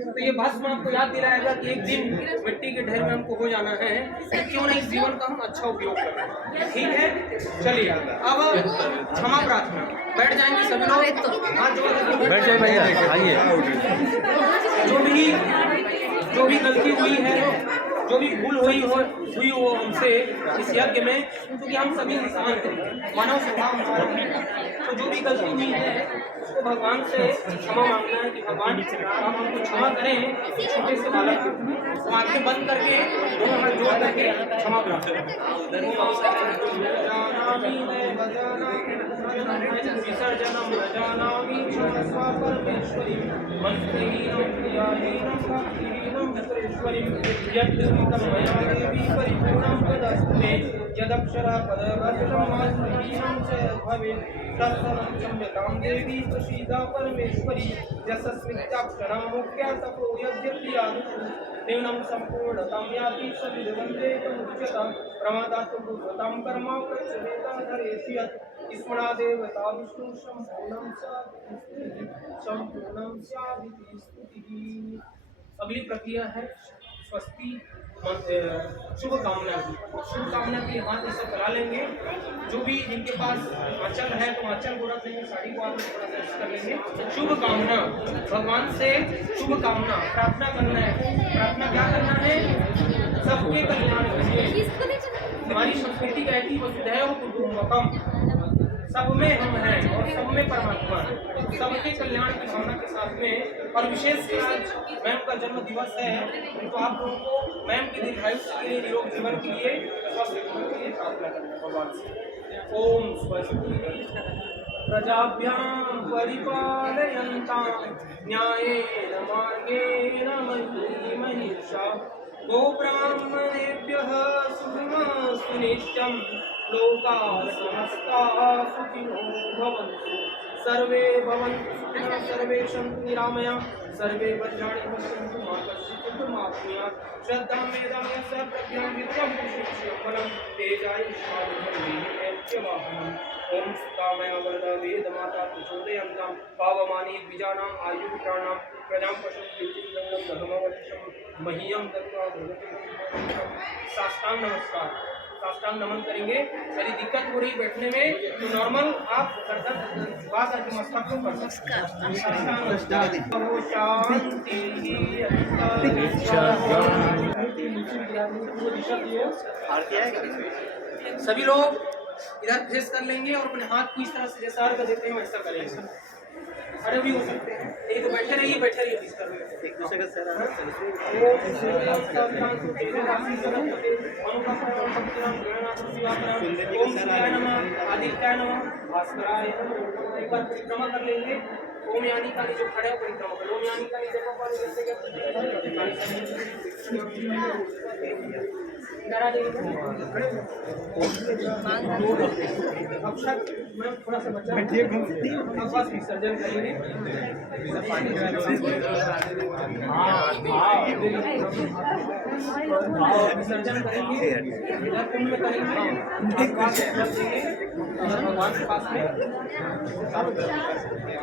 तो ये भस्म आपको याद दिलाएगा कि एक दिन मिट्टी के ढेर में हमको हो जाना है, क्यों नहीं इस जीवन का हम अच्छा उपयोग करें, ठीक है। चलिए अब क्षमा प्रार्थना, बैठ जाएंगे सभी लोग, हाथ जोड़ के बैठ जाइए भैया, आइए। जो भी गलती हुई है, जो भी भूल हुई हो हमसे इस यज्ञ में, क्योंकि हम सभी इंसान हैं, मानव स्वभाव हमारा है, तो जो भी गलती हुई है उसको भगवान से क्षमा मांगना है कि भगवान आप हमको क्षमा करें। छोटे से बालक आंखें बंद करके दोनों हाथ जोड़ करके क्षमा प्रार्थना। विसर्जनम जानामि क्षमस्व परमेश्वरी मंत्रहीनं क्रियाहीनं भक्तिहीनं विश्वेश्वरी यद्वितं मया देवी परिपूर्णं तदस्तु मे यदक्षरः पदभ्रष्टमात्महीनं च भवेत् तत्सर्वं क्षम्यतां देवी प्रसीदा परमेश्वरी यशस्मित्याक्षरामुख्या तपो यद्यप्रियादुः तेनं सम्पूर्णतां याति सविधवन्दे तमुच्यतां प्रमादातु भूततां कर्म प्रचलिता धरेषि यत् स्मरादेवता विष्णु संपूर्णं स्यादिति स्तुतिः। अगली प्रक्रिया है स्वस्ति शुभ कामना की। शुभ कामना के लिए हाथ ऐसे फैला लेंगे। जो भी जिनके पास आंचल है तो आंचल को रख लेंगे, साड़ी को हाथ में थोड़ा सा कर लेंगे। शुभ कामना, भगवान से शुभ कामना प्रार्थना करना है। प्रार्थना क्या करना है? सबके कल्याण के लिए। हमारी संस्कृति कहती है वसुधैव कुटुम्बकम, सब में हम हैं और सब में परमात्मा है। सबके कल्याण की भावना के साथ में, और विशेष आज मैम का जन्म दिवस है, तो आप लोगों को मैम की दीर्घायुष्य के लिए, निरोग जीवन के लिए, स्वस्थ जीवन के लिए प्रार्थना करना है भगवान से। ओम स्वस्ति प्रजाभ्यां परिपालयन्तां न्यायेन मार्गेण मयि महिषा गोब्राह्मणेभ्यः शुभमस्तु नित्यं लोकाः समस्ताः सुखिनो भवन्तु। सर्वे भवन्तु सुखिनः, सर्वे सन्तु निरामयाः, सर्वे वज्राणि पश्यन्तु मा कश्चित् दुर्माप्नुयात्। श्रद्धां मेधां यस्य प्रज्ञां विद्यां बुद्धिं तेजायुष्मादित्यवाहनम्। ओम सुतामया वरदा वेद माता प्रचोदयन्तां पावमानि द्विजानाम् आयुर्वित्राणां प्रजां पशुं धर्मवचनं मह्यं दत्त्वा भगवती। साष्टांग नमस्कार, साष्टांग नमन करेंगे। यदि दिक्कत हो रही बैठने में तो नॉर्मल आप गर्दन झुका करके मस्तक को कर सकते हैं। सभी लोग इधर फेस कर लेंगे और अपने हाथ को इस तरह से जैसा अर्घ देते हैं वैसा करेंगे। खड़े भी हो सकते हैं, एक तो बैठे रहिए इस तरह एक दूसरे का सर आदित्याय नमः भास्कराय नमः। एक बार परिक्रमा कर लेंगे। ओम यानी काली जो खड़े हो परिक्रमा करो। ओम यानी काली जगह पर जैसे कि अक्षर मैं थोड़ा सा बचा बस विसर्जन करेंगे। और विसर्जन करेंगे, इधर कुंड में करेंगे, भगवान को जल देंगे, उधर भगवान के पास में चारों तरफ कर सकते हैं।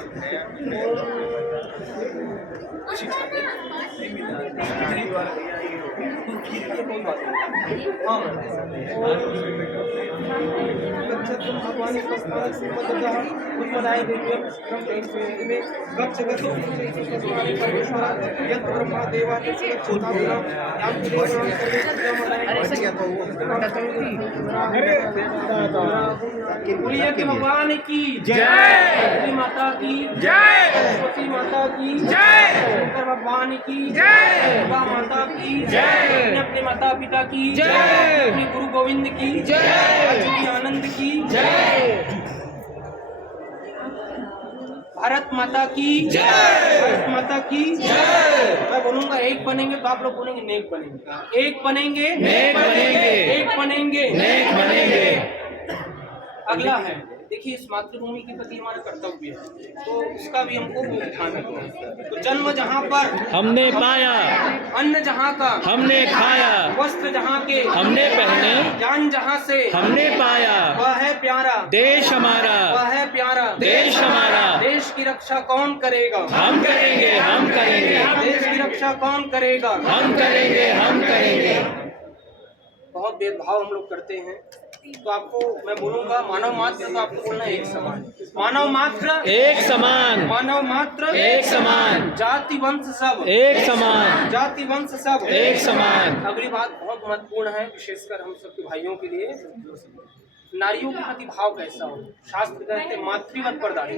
कोई बात नहीं। हाँ भगवान बोलिए कि भगवान की जय, माता की जय, सरस्वती माता की जय, शंकर भगवान की जय, दुर्गा माता की जय, अपने माता पिता की जय, अपने गुरु गोविंद की जय, आनंद की जय, भारत माता की जय, भारत माता की जय। मैं बोलूंगा एक बनेंगे तो आप लोग बोलेंगे नेक बनेंगे, एक बनेंगे नेक बनेंगे, एक बनेंगे नेक बनेंगे। अगला है, देखिए इस मातृभूमि के प्रति हमारा कर्तव्य है, तो उसका भी हमको ध्यान रखना है। तो जन्म जहाँ पर हमने पाया, अन्न जहाँ का हमने खाया, वस्त्र जहाँ के हमने पहने, ज्ञान जहाँ से हमने पाया, वह है प्यारा देश हमारा, वह है प्यारा देश हमारा। देश की रक्षा कौन करेगा? हम करेंगे, हम करेंगे, देश की रक्षा कौन करेगा? हम करेंगे, हम करेंगे। बहुत भेदभाव हम लोग करते हैं, तो आपको मैं बोलूंगा मानव मात्र, तो आपको बोलना एक समान, मानव मात्र एक समान, मानव मात्र एक समान, जाति वंश सब एक समान, जाति वंश सब एक समान। अगली बात बहुत महत्वपूर्ण है, विशेषकर हम सबके भाइयों के लिए, नारियों के प्रति भाव कैसा हो। शास्त्र कहते हैं मातृवत प्रदान,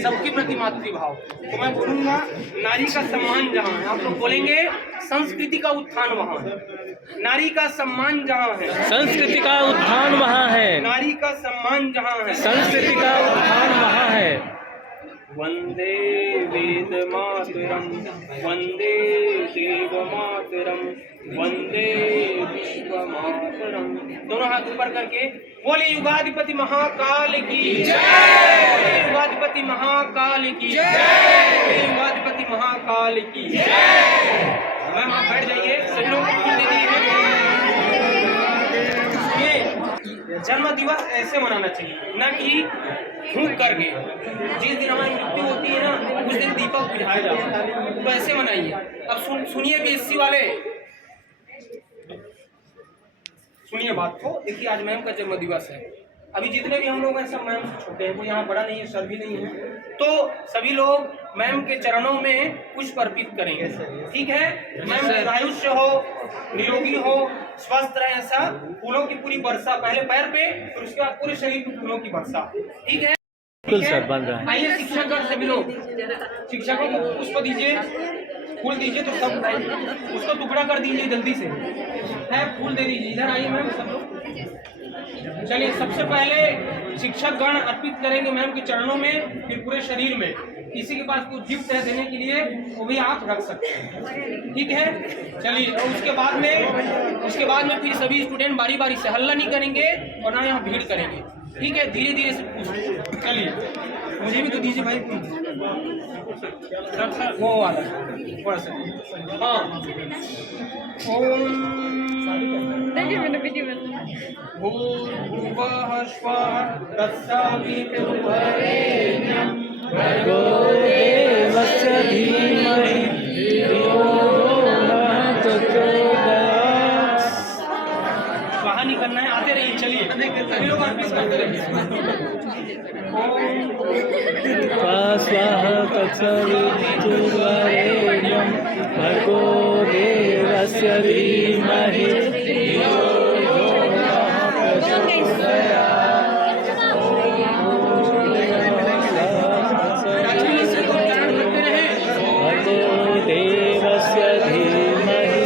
सबके प्रति मातृभाव। तो मैं बोलूंगा नारी का सम्मान जहाँ है, आप लोग बोलेंगे संस्कृति का उत्थान वहाँ है, नारी का सम्मान जहाँ है, संस्कृति का उत्थान वहाँ है, नारी का सम्मान जहाँ है, संस्कृति का उत्थान वहाँ है। वंदे वेद मातरम, वंदे देव मातरम, वंदे विश्व मातरम। दोनों हाथ ऊपर करके बोले युगाधिपति महाकाल की जय, युगाधिपति महाकाल की जय, युगाधिपति महाकाल की जय। मैम आप बैठ जाइए, सभी लोग ये जन्म दिवस ऐसे मनाना चाहिए, न कि फूंक करके। जिस दिन हमारी मृत्यु होती है ना, उस दिन दीपक बुझाया जाता है, तो ऐसे मनाइए। अब सुनिए बीएससी वाले, सुनिए बात को। देखिए आज मैम का जन्म दिवस है, अभी जितने भी हम लोग हैं सब मैम से छोटे हैं, कोई यहाँ बड़ा नहीं है, सर भी नहीं है, तो सभी लोग मैम के चरणों में पुष्प अर्पित करेंगे, ठीक है? मैम आयुष्य हो, निरोगी हो, स्वस्थ रहे, ऐसा फूलों की पूरी वर्षा, पहले पैर पे फिर उसके बाद पूरे शरीर पे फूलों की वर्षा, ठीक है? बिल्कुल सर, बन रहा है। आइए शिक्षकगण सभी लोग, शिक्षकों को पुष्प दीजिए, फूल दीजिए, तो सब उसको टुकड़ा कर दीजिए जल्दी से, है फूल दे दीजिए। इधर आइए मैम सब लोग। चलिए सबसे पहले शिक्षक गण अर्पित करेंगे मैम के चरणों में, फिर पूरे शरीर में। किसी के पास कुछ गिफ्ट है देने के लिए, वो भी आप रख सकते हैं, ठीक है? चलिए, और उसके बाद में फिर सभी स्टूडेंट बारी बारी से, हल्ला नहीं करेंगे और ना यहाँ भीड़ करेंगे, ठीक है? धीरे धीरे से पूछो। चलिए मुझे भी तो दीजिए भाई, सर वो वाला थोड़ा सा, हाँ। ओम भूर्भुवः स्वः तत्सवितुर्वरेण्यं भर्गो देवस्य धीमहि धियो यो नः प्रचोदयात्। बाहर नहीं करना है, आते रहिए। चलिए सभी लोग अर्पित करते रहिए। स्वाहा तत्सवितुर्वरेण्यं भर्गो देवस्य धीमहि धियो यो नः प्रचोदयात्। भर्गो देवस्य धीमहि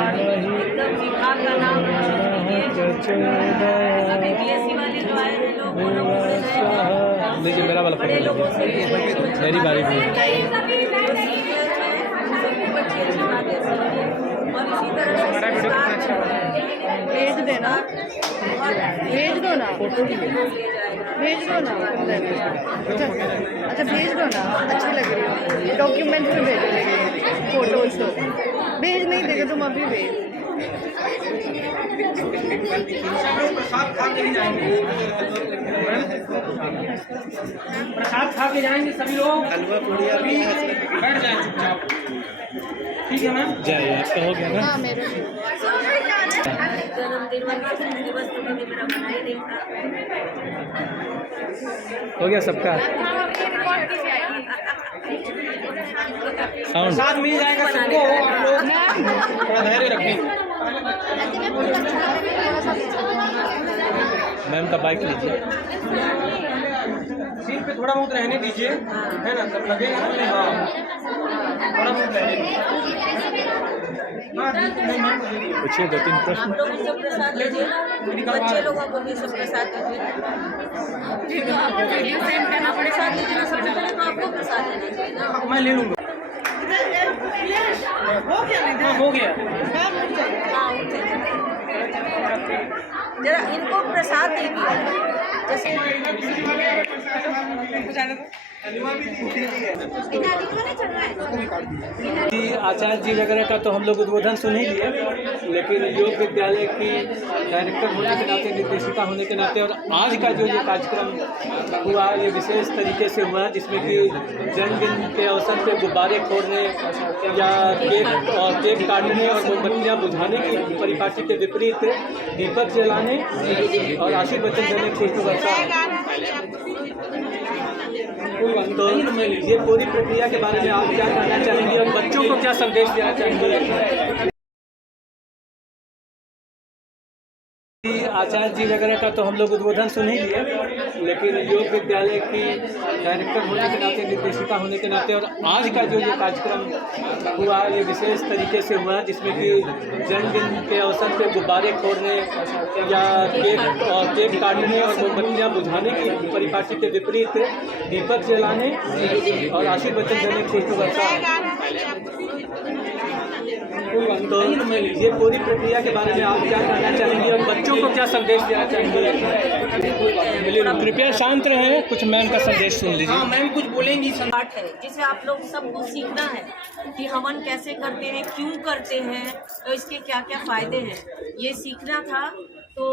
हमारे एकदम विभाग का नाम रोशन कीजिए। अभी बीएससी वाले जो आए हैं लोग वो लोग थोड़े नए हैं। लीजिए मेरा वाला बड़े लोगों से मेरी बारी भी है। जो सीनियर हैं सबको अच्छी अच्छी बातें सीखिए और इसी तरह से भेज देना, भेज दो ना, भेज दो ना, अच्छा भेज दो ना, अच्छी लग रही हो, डॉक्यूमेंट में भेजने के फोटोज तो भेज नहीं देगा तुम अभी भेज। प्रसाद खा के ही जाएंगे, प्रसाद खा के जाएंगे सभी लोग। हलवा पूड़ी अभी बैठ जाए चुपचाप, ठीक है मैम। जय आपका हो गया ना? जन्मदिन दिवस तो कभी मेरा बना ही नहीं था। हो गया सबका साउंड। प्रसाद मिल जाएगा सबको, आप लोग थोड़ा धैर्य रखें। मैम का बाइक लीजिए। सीट पे थोड़ा बहुत रहने दीजिए, है ना, सब लगेगा ना। हाँ थोड़ा बहुत रहने दीजिए। पूछिए 2-3 प्रश्न। आप लोग भी सब प्रसाद लीजिए, बच्चे लोगों को भी सब प्रसाद दीजिए। आप प्रसाद लीजिए ना, सबसे पहले तो आपको प्रसाद लेना चाहिए ना। मैं ले लूँगा। हाँ हो गया। हाँ जरा इनको प्रसाद दीजिए जैसे आचार्य जी वगैरह का तो हम लोग उद्बोधन सुन ही लिए, लेकिन योग विद्यालय की डायरेक्टर होने के नाते, निर्देशिका होने के नाते, और आज का जो ये कार्यक्रम हुआ ये विशेष तरीके से हुआ जिसमें कि जन्मदिन के अवसर पे गुब्बारे फोड़ने या केक काटने और मोमबत्तियाँ बुझाने की परिपाटी के विपरीत दीपक जलाने और आशीर्वचन देने की वर्षा। तो ये पूरी प्रक्रिया के बारे में आप क्या कहना चाहेंगे और बच्चों को क्या संदेश देना चाहेंगे? आचार्य जी वगैरह का तो हम लोग उद्बोधन सुन ही लिए, लेकिन योग विद्यालय की डायरेक्टर होने के नाते, निर्देशिका होने के नाते, और आज का जो ये कार्यक्रम हुआ ये विशेष तरीके से हुआ जिसमें कि जन्मदिन के अवसर पे गुब्बारे फोड़ने या केक काटने और मोमबत्तियाँ बुझाने की परिपाटी के विपरीत दीपक जलाने और आशीर्वचन देने की वर्षा। तो ये पूरी प्रक्रिया के बारे में आप क्या कहना चाहेंगे और बच्चों को क्या संदेश देना चाहेंगे? कृपया शांत रहें, कुछ मैम का संदेश सुन लीजिए। हाँ मैम कुछ बोलेंगी। पाठ है जिसे आप लोग सबको सीखना है कि हवन कैसे करते हैं, क्यों करते हैं, तो इसके क्या क्या फायदे हैं, ये सीखना था। तो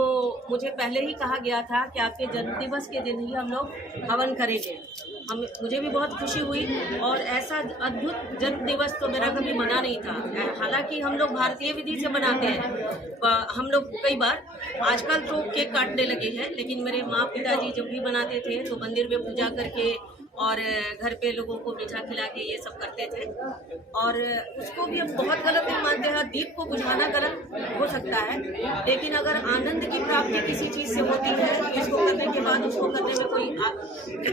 मुझे पहले ही कहा गया था कि आपके जन्मदिवस के दिन ही हम लोग हवन करेंगे। मुझे भी बहुत खुशी हुई और ऐसा अद्भुत जन्मदिवस तो मेरा कभी मना नहीं था। हालांकि हम लोग भारतीय विधि से मनाते हैं, हम लोग कई बार आजकल तो केक काटने लगे हैं, लेकिन मेरे माँ पिताजी जब भी बनाते थे तो मंदिर में पूजा करके और घर पे लोगों को मीठा खिला के ये सब करते थे। और उसको भी हम बहुत गलत नहीं मानते हैं। दीप को बुझाना गलत हो सकता है, लेकिन अगर आनंद की प्राप्ति किसी चीज़ से होती है तो इसको करने के बाद उसको करने में कोई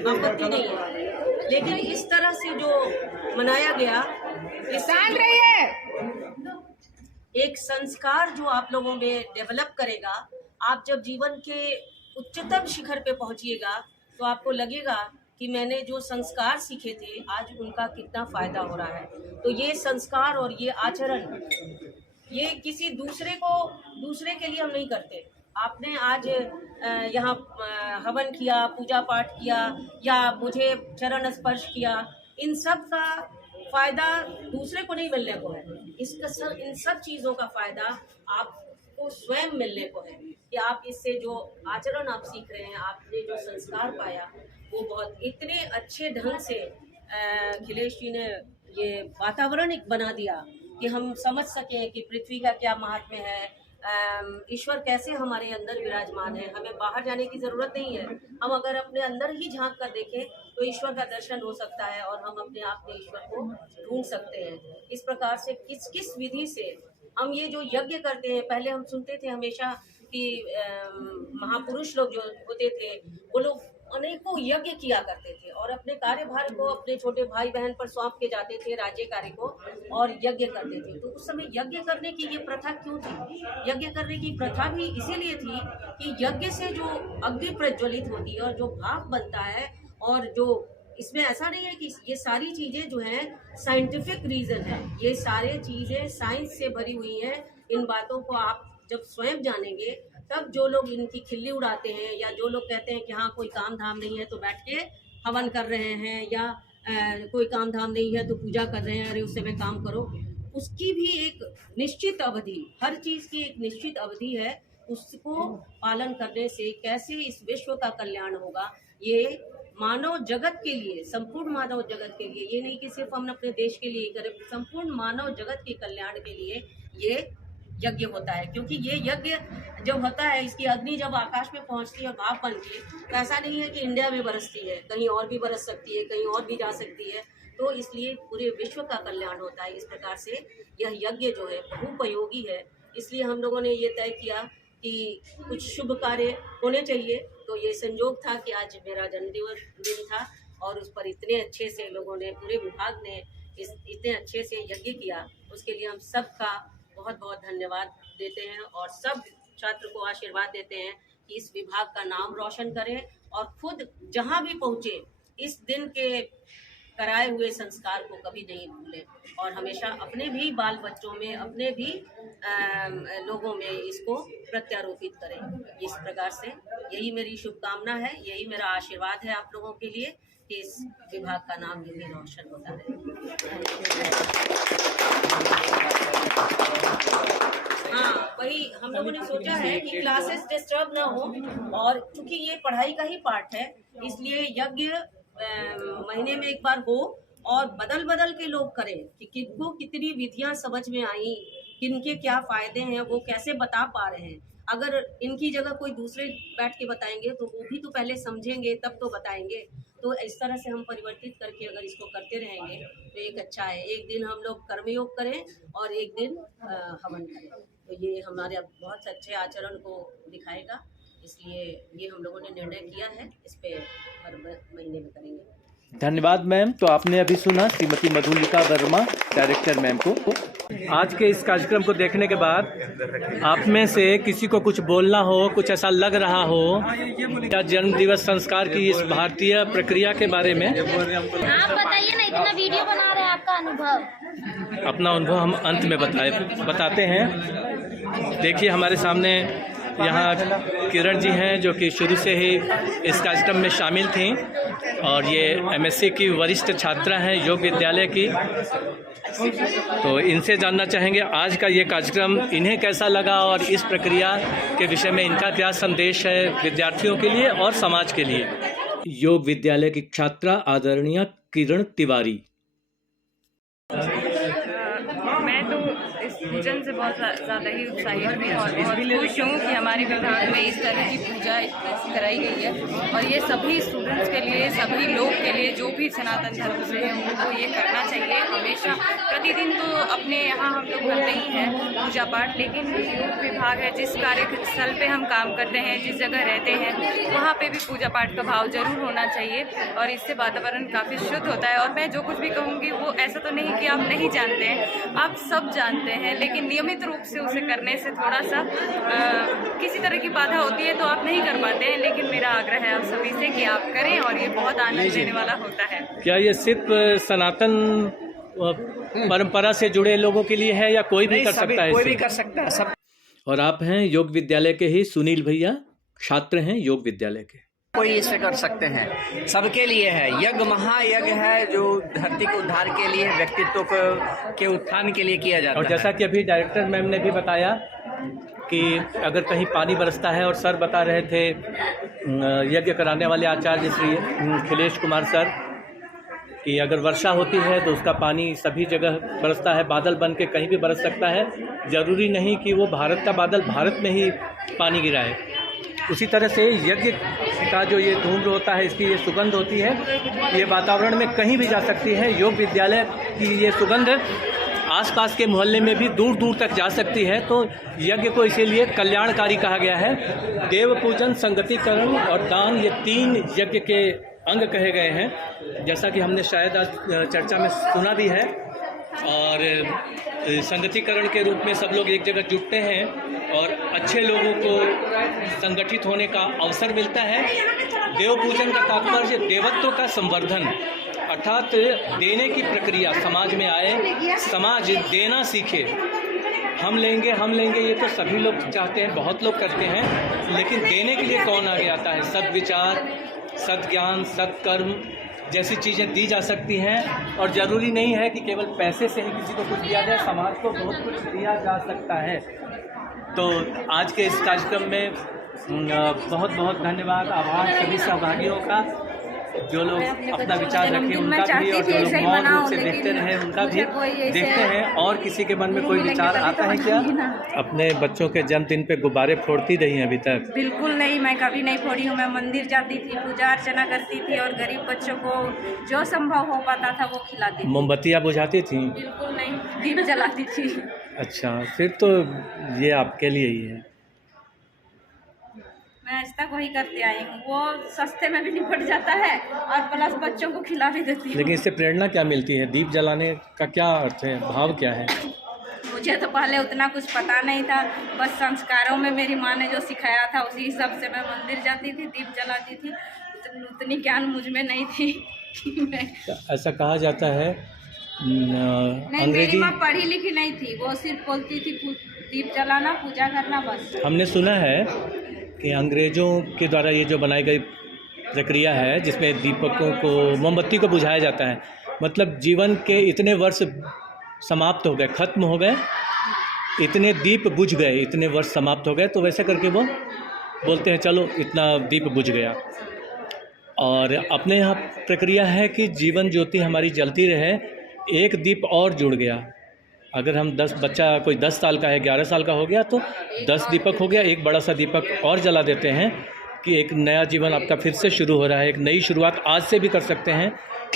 आपत्ति नहीं है। लेकिन इस तरह से जो मनाया गया, एक संस्कार जो आप लोगों में डेवलप करेगा। आप जब जीवन के उच्चतम शिखर पे पहुंचिएगा तो आपको लगेगा कि मैंने जो संस्कार सीखे थे आज उनका कितना फ़ायदा हो रहा है। तो ये संस्कार और ये आचरण, ये किसी दूसरे के लिए हम नहीं करते। आपने आज यहाँ हवन किया, पूजा पाठ किया या मुझे चरण स्पर्श किया, इन सब का फ़ायदा दूसरे को नहीं मिलने को है। इन सब चीज़ों का फ़ायदा आपको स्वयं मिलने को है कि आप इससे जो आचरण आप सीख रहे हैं, आपने जो संस्कार पाया, वो बहुत इतने अच्छे ढंग से अखिलेश जी ने ये वातावरण एक बना दिया कि हम समझ सकें कि पृथ्वी का क्या महात्म्य है, ईश्वर कैसे हमारे अंदर विराजमान है। हमें बाहर जाने की ज़रूरत नहीं है। हम अगर अपने अंदर ही झांक कर देखें तो ईश्वर का दर्शन हो सकता है और हम अपने आप में ईश्वर को ढूंढ सकते हैं। इस प्रकार से किस विधि से हम ये जो यज्ञ करते हैं, पहले हम सुनते थे हमेशा कि महापुरुष लोग जो होते थे वो लोग अनेकों यज्ञ किया करते थे और अपने कार्यभार को अपने छोटे भाई बहन पर सौंप के जाते थे, राज्य कार्य को, और यज्ञ करते थे। तो उस समय यज्ञ करने की ये प्रथा क्यों थी? यज्ञ करने की प्रथा भी इसीलिए थी कि यज्ञ से जो अग्नि प्रज्वलित होती है और जो भाप बनता है, और जो इसमें ऐसा नहीं है कि ये सारी चीज़ें जो हैं साइंटिफिक रीज़न है, ये सारी चीज़ें साइंस से भरी हुई हैं। इन बातों को आप जब स्वयं जानेंगे तब जो लोग इनकी खिल्ली उड़ाते हैं या जो लोग कहते हैं कि हाँ कोई काम धाम नहीं है तो बैठ के हवन कर रहे हैं, या कोई काम धाम नहीं है तो पूजा कर रहे हैं, अरे उस समय काम करो, उसकी भी एक निश्चित अवधि, हर चीज़ की एक निश्चित अवधि है। उसको पालन करने से कैसे इस विश्व का कल्याण होगा, ये मानव जगत के लिए, संपूर्ण मानव जगत के लिए, ये नहीं कि सिर्फ हम अपने देश के लिए ही करें, संपूर्ण मानव जगत के कल्याण के लिए ये यज्ञ होता है। क्योंकि ये यज्ञ जब होता है, इसकी अग्नि जब आकाश में पहुंचती है और भाप बनती है, तो ऐसा नहीं है कि इंडिया में बरसती है, कहीं और भी बरस सकती है, कहीं और भी जा सकती है। तो इसलिए पूरे विश्व का कल्याण होता है। इस प्रकार से यह यज्ञ जो है बहुपयोगी है। इसलिए हम लोगों ने ये तय किया कि कुछ शुभ कार्य होने चाहिए। तो ये संयोग था कि आज मेरा जन्मदिन था और उस पर इतने अच्छे से लोगों ने, पूरे विभाग ने इतने अच्छे से यज्ञ किया, उसके लिए हम सबका बहुत बहुत धन्यवाद देते हैं और सब छात्र को आशीर्वाद देते हैं कि इस विभाग का नाम रोशन करें और खुद जहां भी पहुंचे इस दिन के कराए हुए संस्कार को कभी नहीं भूलें और हमेशा अपने भी बाल बच्चों में, अपने भी लोगों में इसको प्रत्यारोपित करें। इस प्रकार से यही मेरी शुभकामना है, यही मेरा आशीर्वाद है आप लोगों के लिए कि इस विभाग का नाम यूं ही रोशन होता है। हाँ, वही हम लोगों ने सोचा है कि क्लासेस डिस्टर्ब ना हो, और क्योंकि ये पढ़ाई का ही पार्ट है, इसलिए यज्ञ महीने में एक बार हो और बदल बदल के लोग करें कि किनको कितनी विधियां समझ में आई, किनके क्या फायदे हैं, वो कैसे बता पा रहे हैं। अगर इनकी जगह कोई दूसरे बैठ के बताएंगे तो वो भी तो पहले समझेंगे तब तो बताएंगे। तो इस तरह से हम परिवर्तित करके अगर इसको करते रहेंगे तो एक अच्छा है। एक दिन हम लोग कर्मयोग करें और एक दिन हवन करें, तो ये हमारे बहुत अच्छे आचरण को दिखाएगा। इसलिए ये हम लोगों ने निर्णय किया है, इस पे हर महीने में करेंगे। धन्यवाद मैम। तो आपने अभी सुना श्रीमती मधुलिका वर्मा, डायरेक्टर मैम को। आज के इस कार्यक्रम को देखने के बाद आप में से किसी को कुछ बोलना हो, कुछ ऐसा लग रहा हो या जन्म दिवस संस्कार की इस भारतीय प्रक्रिया के बारे में, आप बताइए ना, इतना वीडियो बना रहे हैं, आपका अनुभव। अपना अनुभव हम अंत में बताते हैं। देखिए हमारे सामने यहाँ किरण जी हैं जो कि शुरू से ही इस कार्यक्रम में शामिल थीं और ये एमएससी की वरिष्ठ छात्रा हैं योग विद्यालय की। तो इनसे जानना चाहेंगे आज का ये कार्यक्रम इन्हें कैसा लगा और इस प्रक्रिया के विषय में इनका क्या संदेश है विद्यार्थियों के लिए और समाज के लिए। योग विद्यालय की छात्रा आदरणीय किरण तिवारी। मैं तो इस पूजन से बहुत ज़्यादा ही उत्साहित हूँ और बहुत खुश हूँ कि हमारे विभाग में इस तरह की पूजा कराई गई है और ये सभी स्टूडेंट्स के लिए, सभी लोग के लिए जो भी सनातन धर्म से हैं उनको ये करना चाहिए हमेशा। प्रतिदिन तो अपने यहाँ हम लोग करते ही हैं पूजा पाठ, लेकिन योग विभाग है, जिस कार्यस्थल पे हम काम करते हैं, जिस जगह रहते हैं, वहाँ पे भी पूजा पाठ का भाव जरूर होना चाहिए और इससे वातावरण काफ़ी शुद्ध होता है। और मैं जो कुछ भी कहूँगी वो ऐसा तो नहीं कि आप नहीं जानते हैं, आप सब जानते हैं, लेकिन नियमित रूप से उसे करने से थोड़ा सा किसी तरह की बाधा होती है तो आप नहीं कर पाते हैं। लेकिन मेरा आग्रह है आप सभी से कि आप करें और ये बहुत आनंद देने वाला होता है। क्या ये सिर्फ सनातन परंपरा से जुड़े लोगों के लिए है या कोई भी कर सकता है? कोई भी कर सकता है, सब। और आप हैं योग विद्यालय के ही सुनील भैया, छात्र हैं योग विद्यालय के। कोई इसे कर सकते हैं, सबके लिए है। यज्ञ महायज्ञ है जो धरती के उद्धार के लिए, व्यक्तित्व के उत्थान के लिए किया जाता है। और जैसा कि अभी डायरेक्टर मैम ने भी बताया कि अगर कहीं पानी बरसता है, और सर बता रहे थे यज्ञ कराने वाले आचार्य श्री खिलेश कुमार सर कि अगर वर्षा होती है तो उसका पानी सभी जगह बरसता है, बादल बन के कहीं भी बरस सकता है, ज़रूरी नहीं कि वो भारत का बादल भारत में ही पानी गिराए। उसी तरह से यज्ञ का जो ये धूम्र होता है, इसकी ये सुगंध होती है, ये वातावरण में कहीं भी जा सकती है। योग विद्यालय की ये सुगंध आसपास के मोहल्ले में भी दूर दूर तक जा सकती है। तो यज्ञ को इसीलिए कल्याणकारी कहा गया है। देव पूजन, संगतिकरण और दान, ये 3 यज्ञ के अंग कहे गए हैं, जैसा कि हमने शायद आज चर्चा में सुना भी है। और संगतिकरण के रूप में सब लोग एक जगह जुटते हैं और अच्छे लोगों को संगठित होने का अवसर मिलता है। देव पूजन का तात्पर्य देवत्व का संवर्धन, अर्थात देने की प्रक्रिया समाज में आए, समाज देना सीखे। हम लेंगे ये तो सभी लोग चाहते हैं, बहुत लोग करते हैं, लेकिन देने के लिए कौन आगे आता है? सद्विचार, सद्ज्ञान, सत्कर्म जैसी चीज़ें दी जा सकती हैं। और ज़रूरी नहीं है कि केवल पैसे से ही किसी को कुछ दिया जाए, समाज को बहुत कुछ दिया जा सकता है। तो आज के इस कार्यक्रम में बहुत बहुत धन्यवाद, आभार सभी सहभागियों का, जो लोग अपना विचार रखे उनका भी, और जो लोग मौन रूप से देखते रहे उनका भी देखते हैं। और किसी के मन में कोई विचार आता है क्या? अपने बच्चों के जन्मदिन पे गुब्बारे फोड़ती रही हैं अभी तक? बिल्कुल नहीं, मैं कभी नहीं फोड़ी हूँ। मैं मंदिर जाती थी, पूजा अर्चना करती थी और गरीब बच्चों को जो संभव हो पाता था वो खिलाती थी। मोमबत्तियाँ बुझाती थी? बिल्कुल नहीं, दीप जलाती थी। अच्छा, फिर तो ये आपके लिए ही है। मैं आज तक वही करते आई हूँ, वो सस्ते में भी निपट जाता है और प्लस बच्चों को खिला भी देती हूँ। लेकिन इससे प्रेरणा क्या मिलती है? दीप जलाने का क्या अर्थ है, भाव क्या है? मुझे तो पहले उतना कुछ पता नहीं था, बस संस्कारों में मेरी माँ ने जो सिखाया था उसी हिसाब से मैं मंदिर जाती थी, दीप जलाती थी। उतनी ज्ञान मुझ में नहीं थी कि मैं ऐसा कहा जाता है। नहीं, मेरी माँ पढ़ी लिखी नहीं थी, वो सिर्फ बोलती थी दीप जलाना, पूजा करना, बस। हमने सुना है कि अंग्रेज़ों के द्वारा ये जो बनाई गई प्रक्रिया है, जिसमें दीपकों को, मोमबत्ती को बुझाया जाता है, मतलब जीवन के इतने वर्ष समाप्त हो गए, ख़त्म हो गए, इतने दीप बुझ गए, इतने वर्ष समाप्त हो गए, तो वैसे करके वो बोलते हैं चलो इतना दीप बुझ गया। और अपने यहाँ प्रक्रिया है कि जीवन ज्योति हमारी जलती रहे, एक दीप और जुड़ गया। अगर हम 10 बच्चा कोई 10 साल का है, 11 साल का हो गया, तो 10 दीपक हो गया, एक बड़ा सा दीपक और जला देते हैं कि एक नया जीवन आपका फिर से शुरू हो रहा है। एक नई शुरुआत आज से भी कर सकते हैं।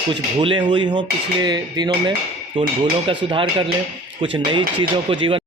कुछ भूलें हुई हों पिछले दिनों में तो उन भूलों का सुधार कर लें, कुछ नई चीज़ों को जीवन